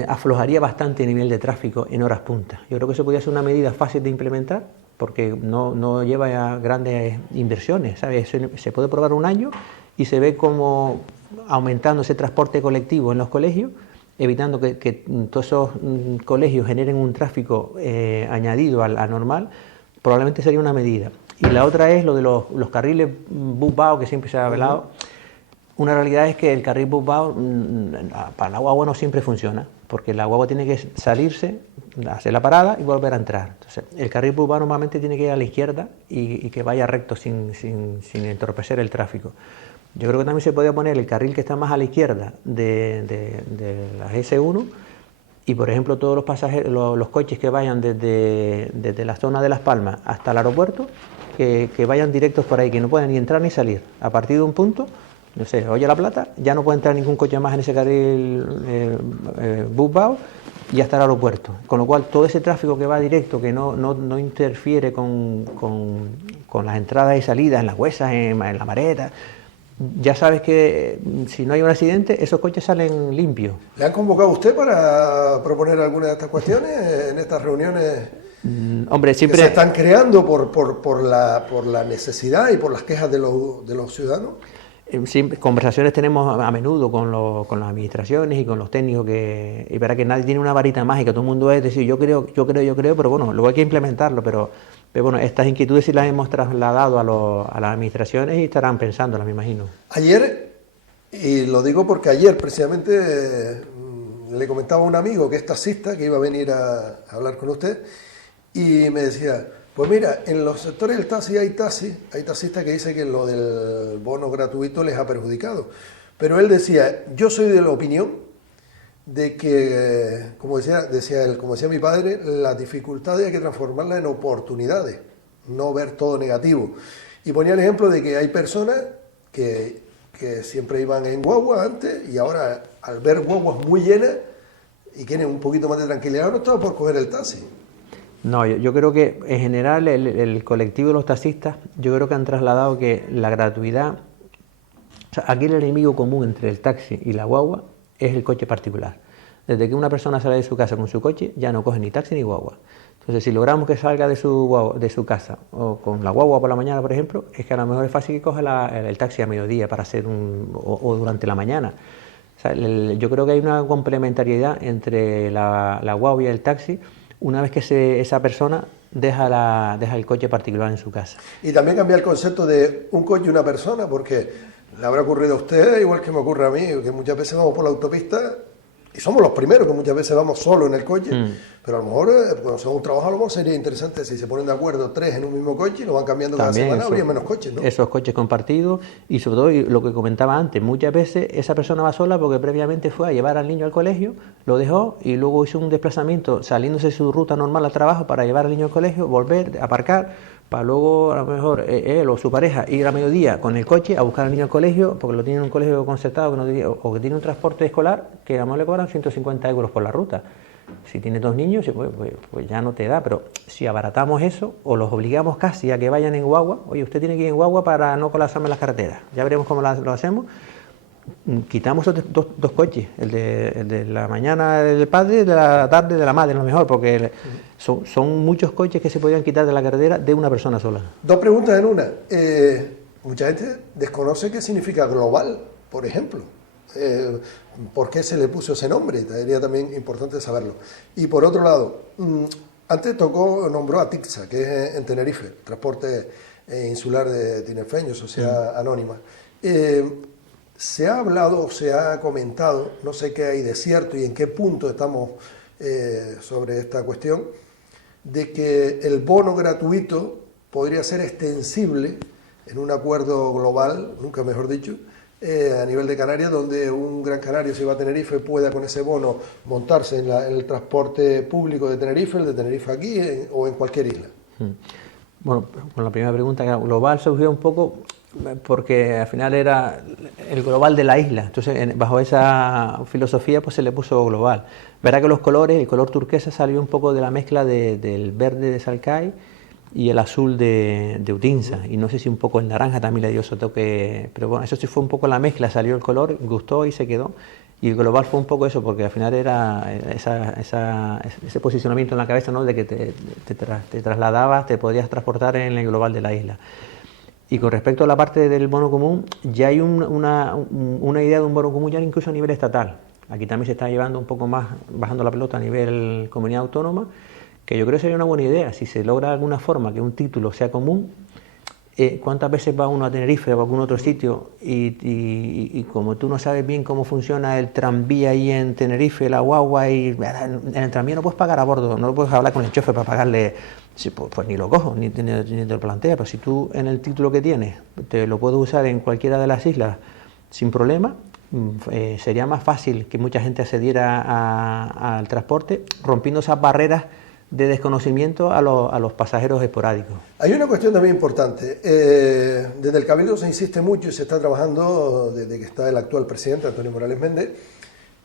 aflojaría bastante el nivel de tráfico en horas punta. Yo creo que eso podría ser una medida fácil de implementar, porque no lleva a grandes inversiones, ¿sabes? Se puede probar un año y se ve como aumentando ese transporte colectivo en los colegios, evitando que todos esos colegios generen un tráfico añadido al normal, probablemente sería una medida. Y la otra es lo de los carriles bus-bao, que siempre se ha hablado. Una realidad es que el carril bus-bao para la guagua no siempre funciona, porque la guagua tiene que salirse, hacer la parada y volver a entrar. Entonces, el carril bus-bao normalmente tiene que ir a la izquierda y que vaya recto sin entorpecer el tráfico. Yo creo que también se podría poner el carril que está más a la izquierda de la S1 y, por ejemplo, todos los pasajeros, los coches que vayan desde la zona de Las Palmas hasta el aeropuerto, que vayan directos por ahí, que no puedan ni entrar ni salir. A partir de un punto, no sé, Olla La Plata, ya no puede entrar ningún coche más en ese carril bus-bao y hasta el aeropuerto. Con lo cual, todo ese tráfico que va directo, que no interfiere con las entradas y salidas en las huesas, en la Mareta, ya sabes que si no hay un accidente, esos coches salen limpios. ¿Le han convocado a usted para proponer alguna de estas cuestiones en estas reuniones Hombre, siempre... que se están creando por la necesidad y por las quejas de los ciudadanos? Sí, conversaciones tenemos a menudo con las administraciones y con los técnicos, y para que nadie tiene una varita mágica, todo el mundo es decir yo creo, pero bueno, luego hay que implementarlo, pero bueno, estas inquietudes sí las hemos trasladado a las administraciones y estarán pensándolas, me imagino. Ayer, y lo digo porque ayer precisamente le comentaba a un amigo que es taxista, que iba a venir a hablar con usted, y me decía, pues mira, en los sectores del taxi hay taxistas que dicen que lo del bono gratuito les ha perjudicado. Pero él decía, yo soy de la opinión de que, como decía mi padre, las dificultades hay que transformarlas en oportunidades, no ver todo negativo. Y ponía el ejemplo de que hay personas que siempre iban en guagua antes y ahora al ver guaguas muy llenas y tienen un poquito más de tranquilidad, no estaba por coger el taxi. No, yo creo que en general el colectivo de los taxistas, yo creo que han trasladado que la gratuidad, o sea, aquí el enemigo común entre el taxi y la guagua es el coche particular. Desde que una persona sale de su casa con su coche, ya no coge ni taxi ni guagua. Entonces, si logramos que salga de su casa o con la guagua por la mañana, por ejemplo, es que a lo mejor es fácil que coja el taxi a mediodía para hacer o durante la mañana. O sea, yo creo que hay una complementariedad entre la guagua y el taxi una vez que esa persona deja el coche particular en su casa. Y también cambia el concepto de un coche y una persona, porque le habrá ocurrido a usted, igual que me ocurre a mí, que muchas veces vamos por la autopista y somos los primeros que muchas veces vamos solos en el coche, pero a lo mejor cuando hacemos un trabajo a lo mejor sería interesante si se ponen de acuerdo 3 en un mismo coche y lo van cambiando también cada semana, habría menos coches, ¿no? Esos coches compartidos y sobre todo lo que comentaba antes, muchas veces esa persona va sola porque previamente fue a llevar al niño al colegio, lo dejó y luego hizo un desplazamiento saliéndose de su ruta normal al trabajo para llevar al niño al colegio, volver, aparcar, para luego a lo mejor él o su pareja ir a mediodía con el coche a buscar al niño al colegio, porque lo tiene en un colegio concertado o que tiene un transporte escolar que a lo mejor le cobran 150 euros por la ruta. Si tiene 2 niños, pues ya no te da, pero si abaratamos eso o los obligamos casi a que vayan en guagua, oye, usted tiene que ir en guagua para no colapsarme las carreteras, ya veremos cómo lo hacemos. Quitamos dos coches, el de la mañana del padre y de la tarde de la madre, a lo mejor, porque son muchos coches que se podrían quitar de la carretera de una persona sola. 2 preguntas en una. Mucha gente desconoce qué significa global, por ejemplo. ¿Por qué se le puso ese nombre? Sería también importante saberlo. Y por otro lado, antes nombró a TICSA, que es en Tenerife, Transporte Insular de Tinerfeños, Sociedad Anónima. Se ha hablado, se ha comentado, no sé qué hay de cierto y en qué punto estamos sobre esta cuestión, de que el bono gratuito podría ser extensible en un acuerdo global, nunca mejor dicho, a nivel de Canarias, donde un gran canario, si va a Tenerife, pueda con ese bono montarse en el transporte público de Tenerife, el de Tenerife aquí o en cualquier isla. Bueno, con la primera pregunta, global surgió un poco porque al final era el global de la isla, entonces bajo esa filosofía pues se le puso global. Verá que los colores, el color turquesa salió un poco de la mezcla del verde de Salcay y el azul de Utinsa, y no sé si un poco el naranja también le dio ese toque, pero bueno, eso sí fue un poco la mezcla, salió el color, gustó y se quedó, y el global fue un poco eso, porque al final era ese posicionamiento en la cabeza, ¿no?, de que te trasladabas, te podías transportar en el global de la isla. Y con respecto a la parte del bono común, ya hay una idea de un bono común ya incluso a nivel estatal. Aquí también se está llevando un poco más, bajando la pelota a nivel comunidad autónoma, que yo creo que sería una buena idea. Si se logra de alguna forma que un título sea común, ¿cuántas veces va uno a Tenerife o a algún otro sitio y como tú no sabes bien cómo funciona el tranvía ahí en Tenerife, la guagua, y en el tranvía no puedes pagar a bordo, no puedes hablar con el chofer para pagarle, pues ni lo cojo, ni te lo plantea, pero si tú en el título que tienes te lo puedes usar en cualquiera de las islas sin problema, sería más fácil que mucha gente accediera al transporte, rompiendo esas barreras de desconocimiento a los pasajeros esporádicos. Hay una cuestión también importante. Desde el Cabildo se insiste mucho y se está trabajando desde que está el actual presidente, Antonio Morales Méndez,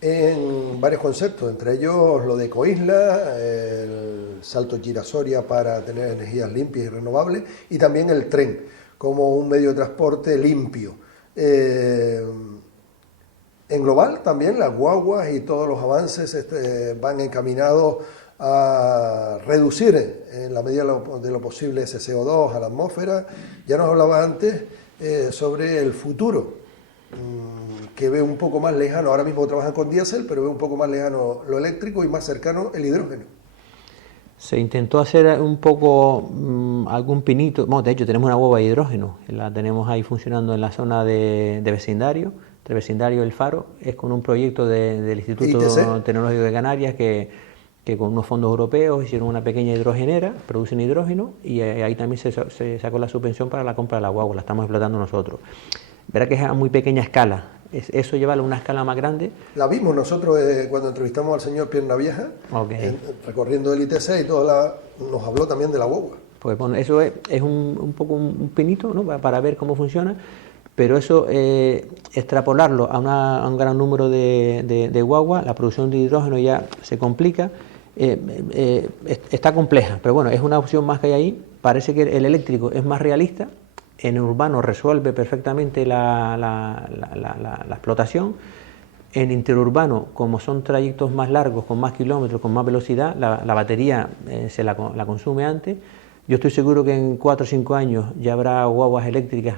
en varios conceptos, entre ellos lo de Ecoisla, el salto Girasoria para tener energías limpias y renovables, y también el tren como un medio de transporte limpio. En global también las guaguas y todos los avances van encaminados a reducir en la medida de lo posible ese CO2 a la atmósfera. Ya nos hablaba antes sobre el futuro, que ve un poco más lejano, ahora mismo trabajan con diésel, pero ve un poco más lejano lo eléctrico y más cercano el hidrógeno. Se intentó hacer un poco algún pinito, bueno, de hecho tenemos una guagua de hidrógeno, la tenemos ahí funcionando en la zona de vecindario, entre vecindario y El Faro, es con un proyecto del Instituto ITC. Tecnológico de Canarias que con unos fondos europeos hicieron una pequeña hidrogenera, producen hidrógeno y ahí también se sacó la subvención para la compra de la guagua, la estamos explotando nosotros. Verá que es a muy pequeña escala, eso lleva a una escala más grande. La vimos nosotros cuando entrevistamos al señor Pierna Vieja, recorriendo el ITC y nos habló también de la guagua. Pues bueno, eso es un poco un pinito, ¿no? Para ver cómo funciona, pero eso, extrapolarlo a un gran número de guaguas, la producción de hidrógeno ya se complica, está compleja, pero bueno, es una opción más que hay ahí. Parece que el eléctrico es más realista, en el urbano resuelve perfectamente la explotación, en interurbano, como son trayectos más largos, con más kilómetros, con más velocidad, la batería se la consume antes. Yo estoy seguro que en 4 o 5 años ya habrá guaguas eléctricas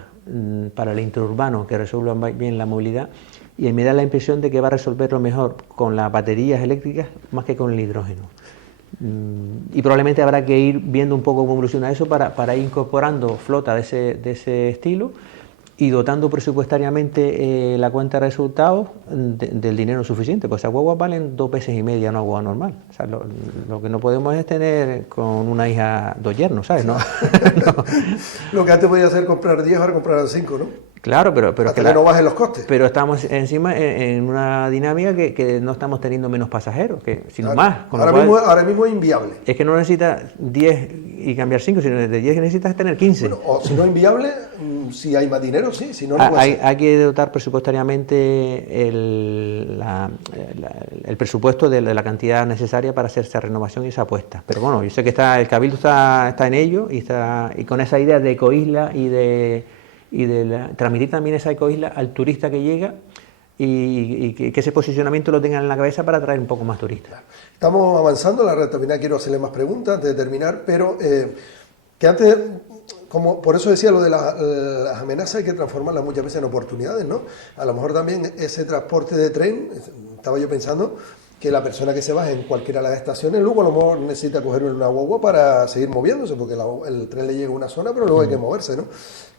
para el interurbano que resuelvan bien la movilidad, y me da la impresión de que va a resolverlo mejor con las baterías eléctricas más que con el hidrógeno. Y probablemente habrá que ir viendo un poco cómo evoluciona eso para ir incorporando flota de ese estilo y dotando presupuestariamente la cuenta de resultados del dinero suficiente, pues esas guaguas valen 2 veces y media una guagua normal. O sea, lo que no podemos es tener con una hija 2 yernos, ¿sabes? ¿No? No. Lo que antes podía hacer comprar 10, ahora comprarán 5, ¿no? Claro, pero hasta que no bajen los costes. Pero estamos encima en una dinámica que no estamos teniendo menos pasajeros, sino claro, más. Ahora mismo es inviable. Es que no necesitas 10 y cambiar 5, sino de 10 que necesitas tener 15. Bueno, o si no es inviable, si hay más dinero, sí, si no, no puede ser. Hay que dotar presupuestariamente el presupuesto de la cantidad necesaria para hacer esa renovación y esa apuesta. Pero bueno, yo sé que el Cabildo está en ello y con esa idea de Ecoisla y de transmitir también esa Ecoisla al turista que llega y que ese posicionamiento lo tengan en la cabeza para atraer un poco más turistas. Estamos avanzando, la recta final quiero hacerle más preguntas antes de terminar, pero que antes, por eso decía lo de las amenazas, hay que transformarlas muchas veces en oportunidades, ¿no? A lo mejor también ese transporte de tren, estaba yo pensando que la persona que se baje en cualquiera de las estaciones, luego a lo mejor necesita coger una guagua para seguir moviéndose, porque el tren le llega a una zona, pero luego hay que moverse, ¿no?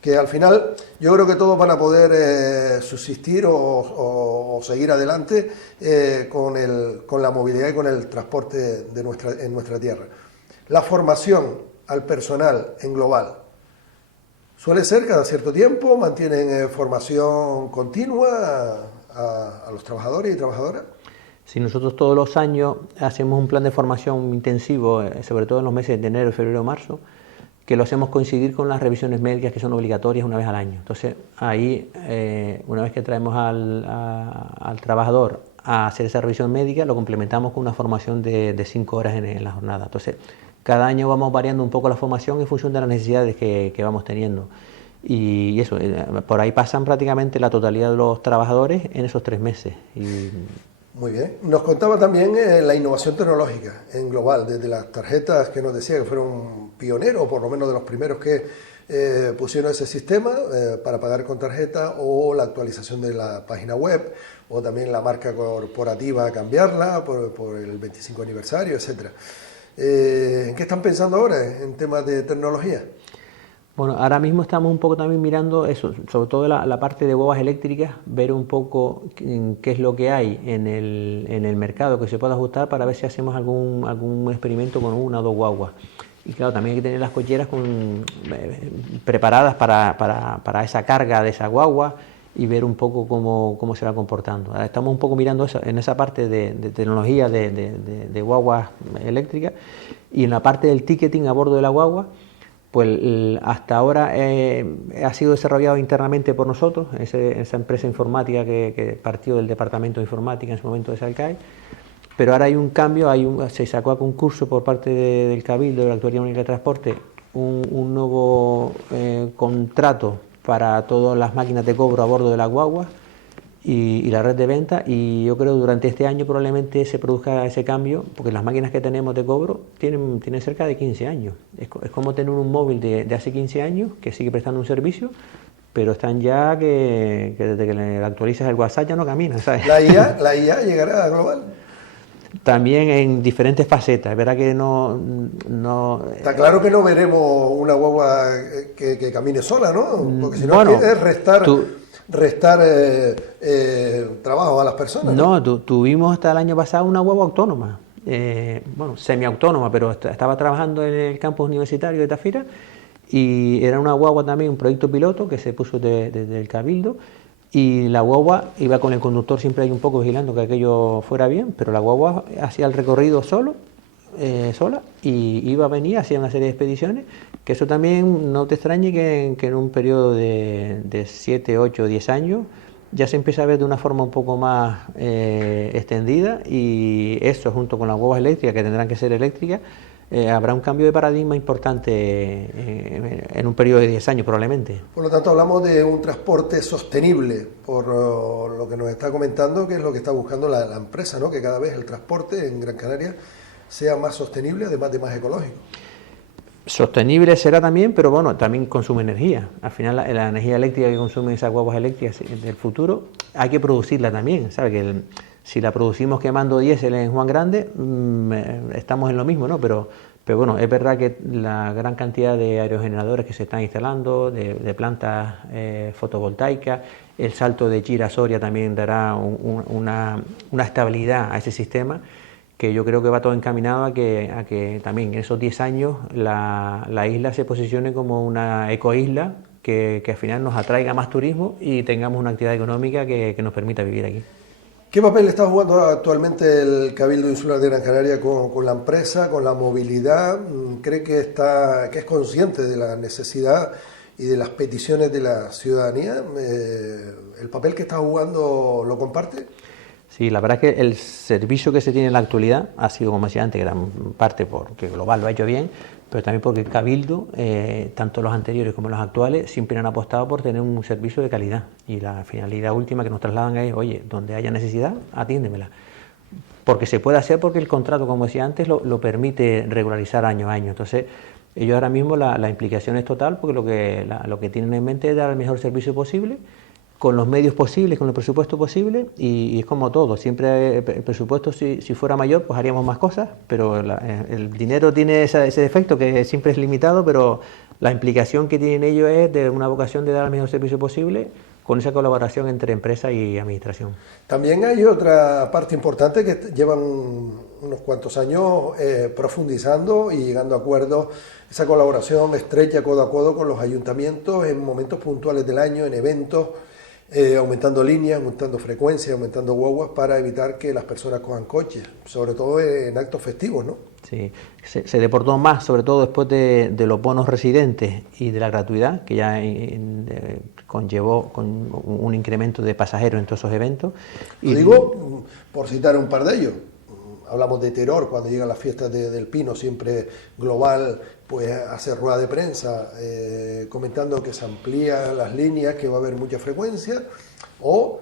Que al final yo creo que todos van a poder subsistir o seguir adelante con la movilidad y con el transporte en nuestra tierra. La formación al personal en global suele ser cada cierto tiempo, mantienen formación continua a los trabajadores y trabajadoras. Si nosotros todos los años hacemos un plan de formación intensivo, sobre todo en los meses de enero, febrero, marzo, que lo hacemos coincidir con las revisiones médicas que son obligatorias una vez al año. Entonces, ahí, una vez que traemos al trabajador a hacer esa revisión médica, lo complementamos con una formación de 5 horas en la jornada. Entonces, cada año vamos variando un poco la formación en función de las necesidades que vamos teniendo. Y eso, por ahí pasan prácticamente la totalidad de los trabajadores en esos 3 meses. Muy bien. Nos contaba también la innovación tecnológica en global, desde las tarjetas que nos decía que fueron pioneros, o por lo menos de los primeros que pusieron ese sistema para pagar con tarjeta, o la actualización de la página web, o también la marca corporativa, cambiarla por el 25 aniversario, etc. ¿En qué están pensando ahora en temas de tecnología? Bueno, ahora mismo estamos un poco también mirando eso, sobre todo la parte de guaguas eléctricas, ver un poco qué es lo que hay en el mercado que se pueda ajustar para ver si hacemos algún experimento con 1 o 2 guaguas. Y claro, también hay que tener las cocheras preparadas para esa carga de esa guagua y ver un poco cómo se va comportando. Ahora estamos un poco mirando en esa parte de tecnología de guaguas eléctricas, y en la parte del ticketing a bordo de la guagua. Pues hasta ahora ha sido desarrollado internamente por nosotros, esa empresa informática que partió del departamento de informática en su momento de Salcai, pero ahora hay un cambio, se sacó a concurso por parte del Cabildo de la Autoridad Única de Transporte un nuevo contrato para todas las máquinas de cobro a bordo de la guagua y la red de venta, y yo creo que durante este año probablemente se produzca ese cambio, porque las máquinas que tenemos de cobro tienen cerca de 15 años. Es como tener un móvil de hace 15 años que sigue prestando un servicio, pero están ya que desde que le actualizas el WhatsApp ya no camina, ¿sabes? ¿La IA llegará a global? También en diferentes facetas, es verdad que no... Está claro que no veremos una guagua que camine sola, ¿no? Porque si no, bueno, es restar trabajo a las personas. No, tuvimos hasta el año pasado una guagua autónoma, semiautónoma, pero estaba trabajando en el campus universitario de Tafira, y era una guagua también, un proyecto piloto que se puso desde el Cabildo, y la guagua iba con el conductor siempre ahí un poco vigilando que aquello fuera bien, pero la guagua hacía el recorrido sola, y hacía una serie de expediciones, que eso también no te extrañe que en un periodo de 7, 8, 10 años ya se empieza a ver de una forma un poco más extendida, y eso junto con las guaguas eléctricas, que tendrán que ser eléctricas, habrá un cambio de paradigma importante en un periodo de 10 años probablemente. Por lo tanto, hablamos de un transporte sostenible, por lo que nos está comentando, que es lo que está buscando la empresa, ¿no? Que cada vez el transporte en Gran Canaria sea más sostenible, además de más ecológico. Sostenible será también, pero bueno, también consume energía. Al final la energía eléctrica que consumen esas guaguas eléctricas del futuro hay que producirla también, ¿sabe? Que si la producimos quemando diésel en Juan Grande, estamos en lo mismo, ¿no? Pero bueno, es verdad que la gran cantidad de aerogeneradores que se están instalando, de plantas fotovoltaicas, el salto de Chira a Soria también dará una estabilidad a ese sistema, que yo creo que va todo encaminado a que también en esos 10 años la isla se posicione como una ecoisla que al final nos atraiga más turismo y tengamos una actividad económica que nos permita vivir aquí. ¿Qué papel está jugando actualmente el Cabildo Insular de Gran Canaria con la empresa, con la movilidad? ¿Cree que es consciente de la necesidad y de las peticiones de la ciudadanía? ¿El papel que está jugando lo comparte? Sí, la verdad es que el servicio que se tiene en la actualidad ha sido, como decía antes, gran parte porque Global lo ha hecho bien, pero también porque el Cabildo, tanto los anteriores como los actuales, siempre han apostado por tener un servicio de calidad, y la finalidad última que nos trasladan es, oye, donde haya necesidad, atiéndemela. Porque se puede hacer, porque el contrato, como decía antes, lo permite regularizar año a año. Entonces, ellos ahora mismo la implicación es total, porque lo que tienen en mente es dar el mejor servicio posible, con los medios posibles, con el presupuesto posible, y es como todo, siempre el presupuesto si fuera mayor pues haríamos más cosas, pero el dinero tiene ese defecto que siempre es limitado, pero la implicación que tienen ellos es de una vocación de dar el mejor servicio posible, con esa colaboración entre empresa y administración. También hay otra parte importante que llevan unos cuantos años profundizando y llegando a acuerdos, esa colaboración estrecha codo a codo con los ayuntamientos en momentos puntuales del año, en eventos, aumentando líneas, aumentando frecuencia, aumentando guaguas para evitar que las personas cojan coches, sobre todo en actos festivos, ¿no? Sí, se deportó más, sobre todo después de los bonos residentes y de la gratuidad, que ya conllevó con un incremento de pasajeros en todos esos eventos. Lo digo por citar un par de ellos. Hablamos de Terror, cuando llegan las fiestas del Pino, siempre Global pues hace rueda de prensa comentando que se amplían las líneas, que va a haber mucha frecuencia, o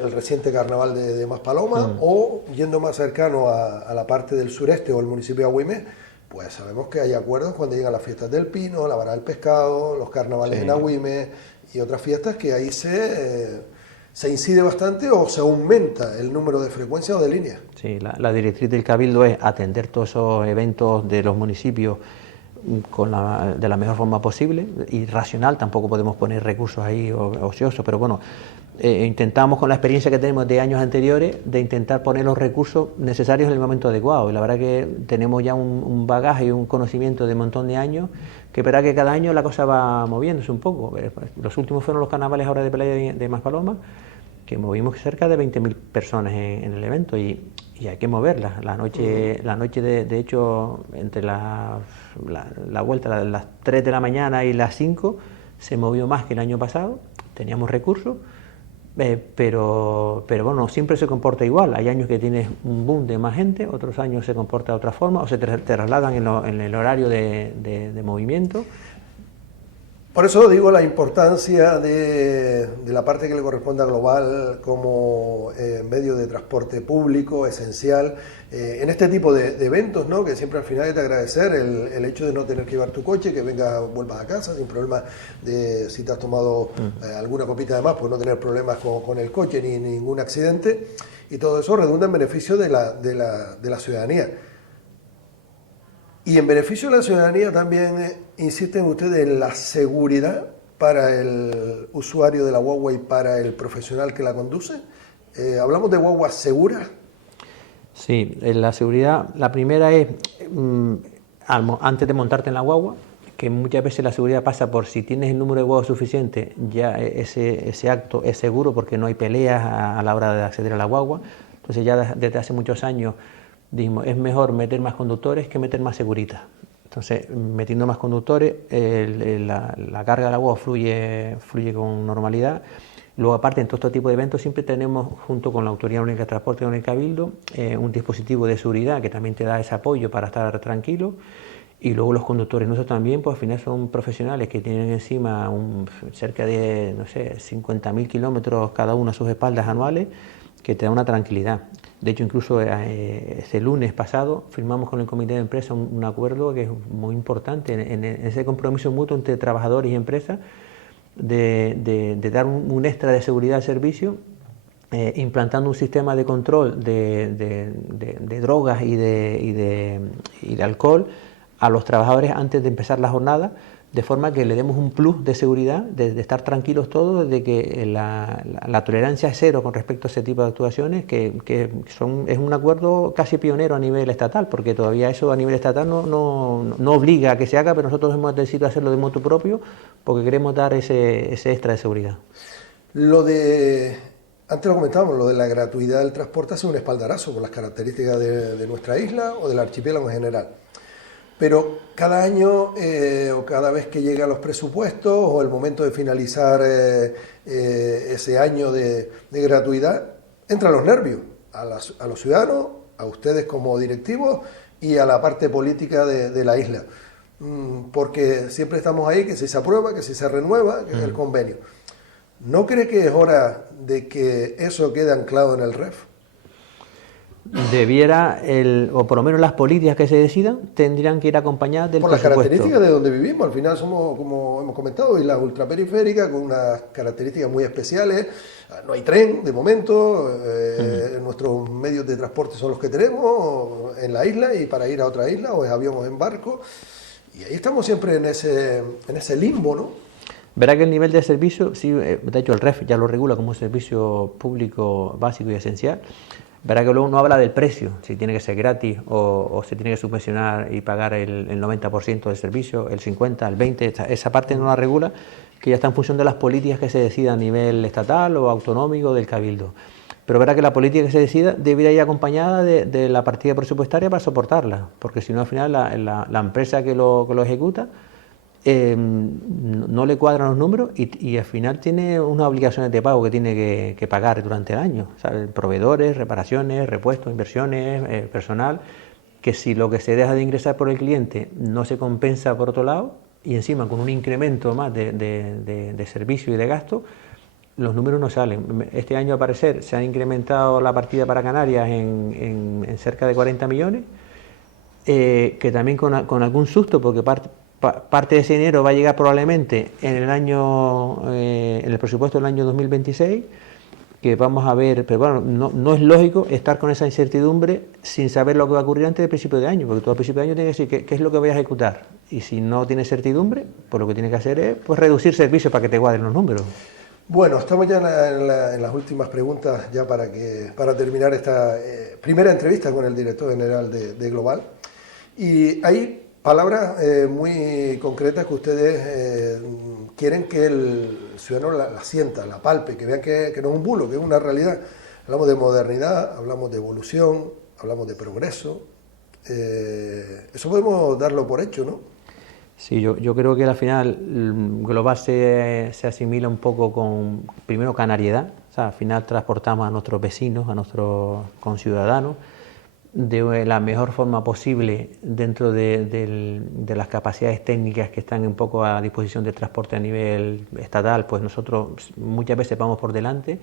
el reciente carnaval de Maspalomas, o yendo más cercano a la parte del sureste o el municipio de Agüimé, pues sabemos que hay acuerdos cuando llegan las fiestas del Pino, la Vara del Pescado, los carnavales en Agüimé y otras fiestas, que ahí se incide bastante o se aumenta el número de frecuencias o de líneas. Sí, la directriz del Cabildo es atender todos esos eventos de los municipios de la mejor forma posible y racional. Tampoco podemos poner recursos ahí ociosos, pero bueno, intentamos, con la experiencia que tenemos de años anteriores, de intentar poner los recursos necesarios en el momento adecuado, y la verdad que tenemos ya un bagaje y un conocimiento de un montón de años, que es verdad que cada año la cosa va moviéndose un poco. Los últimos fueron los carnavales ahora de Playa de Maspalomas, que movimos cerca de 20.000 personas en el evento, y y hay que moverla. La noche de hecho, entre la vuelta a las 3 de la mañana y las 5, se movió más que el año pasado, teníamos recursos, pero bueno, siempre se comporta igual. Hay años que tienes un boom de más gente, otros años se comporta de otra forma, o se trasladan en el horario de movimiento. Por eso digo la importancia de la parte que le corresponde a Global como medio de transporte público esencial en este tipo de eventos, ¿no? Que siempre al final hay que agradecer el hecho de no tener que llevar tu coche, que vuelvas a casa sin problema de si te has tomado alguna copita de más, pues no tener problemas con el coche ni ningún accidente, y todo eso redunda en beneficio de la ciudadanía. Y en beneficio de la ciudadanía también insisten ustedes en la seguridad para el usuario de la guagua y para el profesional que la conduce. ¿Hablamos de guaguas seguras? Sí, la seguridad, la primera es antes de montarte en la guagua, que muchas veces la seguridad pasa por si tienes el número de guaguas suficiente, ya ese acto es seguro porque no hay peleas a la hora de acceder a la guagua. Entonces ya desde hace muchos años dijimos, es mejor meter más conductores que meter más seguritas. Entonces, metiendo más conductores, la carga de la guagua fluye con normalidad. Luego, aparte, en todo este tipo de eventos siempre tenemos, junto con la Autoridad Única de Transporte, con el Cabildo, un dispositivo de seguridad que también te da ese apoyo para estar tranquilo. Y luego los conductores nuestros también, pues al final son profesionales que tienen encima cerca de, no sé, 50.000 kilómetros cada uno a sus espaldas anuales, que te da una tranquilidad. De hecho, incluso ese lunes pasado firmamos con el comité de empresa un acuerdo que es muy importante en ese compromiso mutuo entre trabajadores y empresas de dar un extra de seguridad al servicio, implantando un sistema de control de drogas y de alcohol a los trabajadores antes de empezar la jornada, de forma que le demos un plus de seguridad, de estar tranquilos todos, de que la tolerancia es cero con respecto a ese tipo de actuaciones, es un acuerdo casi pionero a nivel estatal, porque todavía eso a nivel estatal no obliga a que se haga, pero nosotros hemos decidido hacerlo de motu propio porque queremos dar ese extra de seguridad. Antes lo comentábamos, lo de la gratuidad del transporte hace un espaldarazo con las características de nuestra isla o del archipiélago en general. Pero cada año o cada vez que llegan los presupuestos o el momento de finalizar ese año de gratuidad, entran los nervios a los ciudadanos, a ustedes como directivos y a la parte política de la isla. Porque siempre estamos ahí, que si se aprueba, que si se renueva, que es el convenio. ¿No cree que es hora de que eso quede anclado en el REF? Debiera, o por lo menos las políticas que se decidan, tendrían que ir acompañadas del presupuesto. Por las características de donde vivimos, al final somos, como hemos comentado, islas ultraperiféricas con unas características muy especiales. No hay tren de momento, nuestros medios de transporte son los que tenemos en la isla, y para ir a otra isla o es avión o en barco, y ahí estamos siempre en ese limbo, ¿no? Verá que el nivel de servicio, sí, de hecho el REF ya lo regula como un servicio público básico y esencial. Verá que luego no habla del precio, si tiene que ser gratis o se tiene que subvencionar y pagar el 90% del servicio, el 50%, el 20%, esa parte no la regula, que ya está en función de las políticas que se decidan a nivel estatal o autonómico del Cabildo. Pero verá que la política que se decida debería ir acompañada de la partida presupuestaria para soportarla, porque si no al final la empresa que lo ejecuta no le cuadran los números y al final tiene unas obligaciones de pago que tiene que pagar durante el año, ¿sabes? Proveedores, reparaciones, repuestos, inversiones, personal, que si lo que se deja de ingresar por el cliente no se compensa por otro lado y encima con un incremento más de servicio y de gasto, los números no salen. Este año, al parecer, se ha incrementado la partida para Canarias en cerca de 40 millones, que también con algún susto, porque parte de ese dinero va a llegar probablemente en el presupuesto del año 2026, que vamos a ver, pero bueno, no es lógico estar con esa incertidumbre sin saber lo que va a ocurrir antes del principio de año, porque tú al principio de año tienes que decir qué es lo que voy a ejecutar, y si no tienes certidumbre, pues lo que tienes que hacer es pues reducir servicios para que te cuadren los números. Bueno, estamos ya en las últimas preguntas ya para terminar esta primera entrevista con el director general de Global, y hay palabras muy concretas que ustedes quieren que el ciudadano la sienta, la palpe, que vean que no es un bulo, que es una realidad. Hablamos de modernidad, hablamos de evolución, hablamos de progreso. Eso podemos darlo por hecho, ¿no? Sí, yo creo que al final Global se asimila un poco con, primero, canariedad. O sea, al final transportamos a nuestros vecinos, a nuestros conciudadanos, de la mejor forma posible dentro de las capacidades técnicas que están un poco a disposición del transporte a nivel estatal. Pues nosotros muchas veces vamos por delante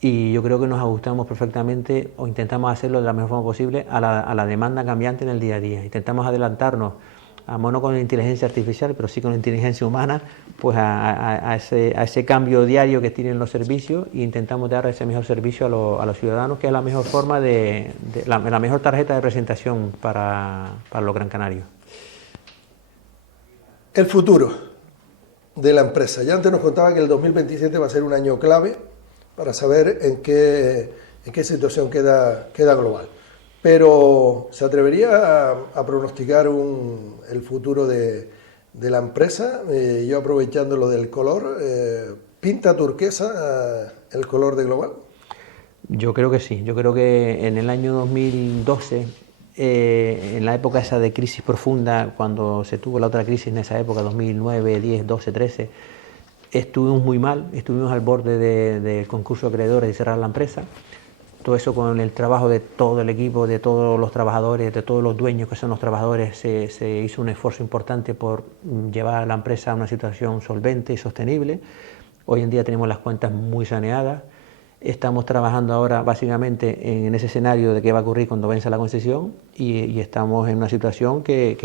y yo creo que nos ajustamos perfectamente o intentamos hacerlo de la mejor forma posible a la demanda cambiante en el día a día. Intentamos adelantarnos, no con la inteligencia artificial, pero sí con la inteligencia humana, pues a ese cambio diario que tienen los servicios, e intentamos dar ese mejor servicio a los ciudadanos, que es la mejor forma la mejor tarjeta de presentación para los gran canarios. El futuro de la empresa. Ya antes nos contaba que el 2027 va a ser un año clave para saber en qué situación queda Global. Pero ¿se atrevería a pronosticar el futuro de la empresa? Yo, aprovechando lo del color, ¿pinta turquesa el color de Global? Yo creo que sí. Yo creo que en el año 2012, en la época esa de crisis profunda, cuando se tuvo la otra crisis en esa época, 2009, 10, 12, 13, estuvimos muy mal, estuvimos al borde del concurso de acreedores y cerrar la empresa. Todo eso con el trabajo de todo el equipo, de todos los trabajadores, de todos los dueños que son los trabajadores, se hizo un esfuerzo importante por llevar a la empresa a una situación solvente y sostenible. Hoy en día tenemos las cuentas muy saneadas. Estamos trabajando ahora básicamente en ese escenario de qué va a ocurrir cuando venza la concesión y estamos en una situación que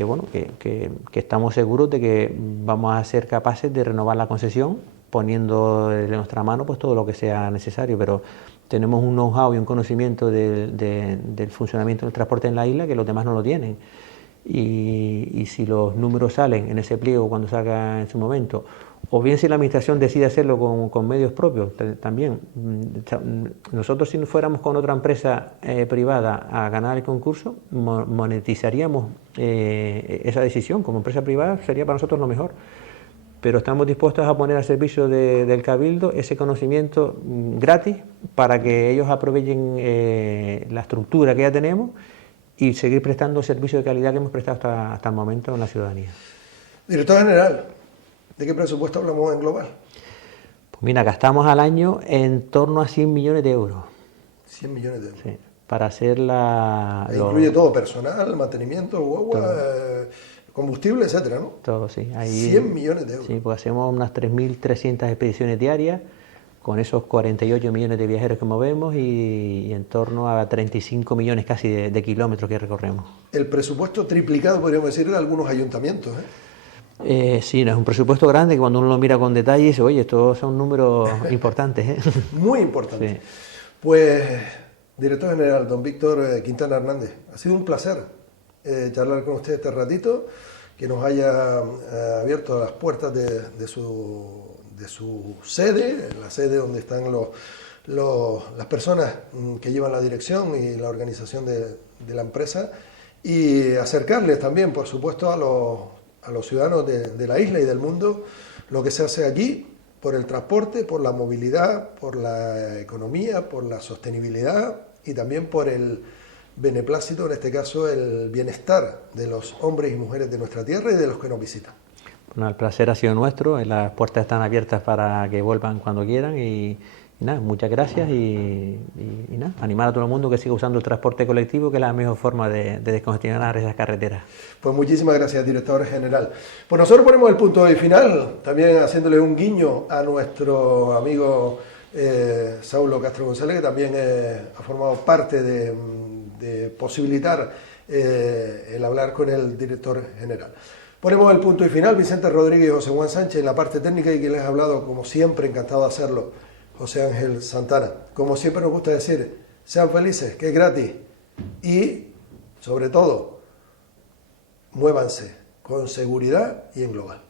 estamos seguros de que vamos a ser capaces de renovar la concesión, poniendo de nuestra mano pues todo lo que sea necesario, pero tenemos un know-how y un conocimiento del funcionamiento del transporte en la isla que los demás no lo tienen. Y si los números salen en ese pliego cuando salga en su momento, o bien si la administración decide hacerlo con medios propios, también. Nosotros, si fuéramos con otra empresa privada a ganar el concurso, monetizaríamos esa decisión. Como empresa privada sería para nosotros lo mejor. Pero estamos dispuestos a poner al servicio del Cabildo ese conocimiento gratis para que ellos aprovechen la estructura que ya tenemos y seguir prestando el servicio de calidad que hemos prestado hasta el momento en la ciudadanía. Director general, ¿de qué presupuesto hablamos en Global? Pues mira, gastamos al año en torno a 100 millones de euros. 100 millones de euros. Sí, para hacer incluye todo, personal, mantenimiento, guagua, combustible, etcétera, ¿no? Todo, sí. 100 millones de euros. Sí, pues hacemos unas 3.300 expediciones diarias, con esos 48 millones de viajeros que movemos y en torno a 35 millones casi de kilómetros que recorremos. El presupuesto triplicado, podríamos decir, de algunos ayuntamientos, ¿eh? Sí, no, es un presupuesto grande que cuando uno lo mira con detalle dice, oye, estos son números importantes, ¿eh? Muy importantes. Sí. Pues, director general, don Víctor Quintana Hernández, ha sido un placer charlar con usted este ratito, que nos haya abierto las puertas de su sede, la sede donde están las personas que llevan la dirección y la organización de la empresa, y acercarles también, por supuesto, a los ciudadanos de la isla y del mundo lo que se hace aquí por el transporte, por la movilidad, por la economía, por la sostenibilidad y también por el beneplácito, en este caso el bienestar de los hombres y mujeres de nuestra tierra y de los que nos visitan. Bueno, el placer ha sido nuestro, las puertas están abiertas para que vuelvan cuando quieran y nada, muchas gracias y nada, animar a todo el mundo que siga usando el transporte colectivo, que es la mejor forma de descongestionar esas carreteras. Pues muchísimas gracias, director general. Pues nosotros ponemos el punto de final, también haciéndole un guiño a nuestro amigo Saulo Castro González, que también ha formado parte de posibilitar el hablar con el director general. Ponemos el punto y final. Vicente Rodríguez y José Juan Sánchez en la parte técnica, y quien les ha hablado, como siempre, encantado de hacerlo, José Ángel Santana. Como siempre nos gusta decir, sean felices, que es gratis, y sobre todo, muévanse con seguridad y en global.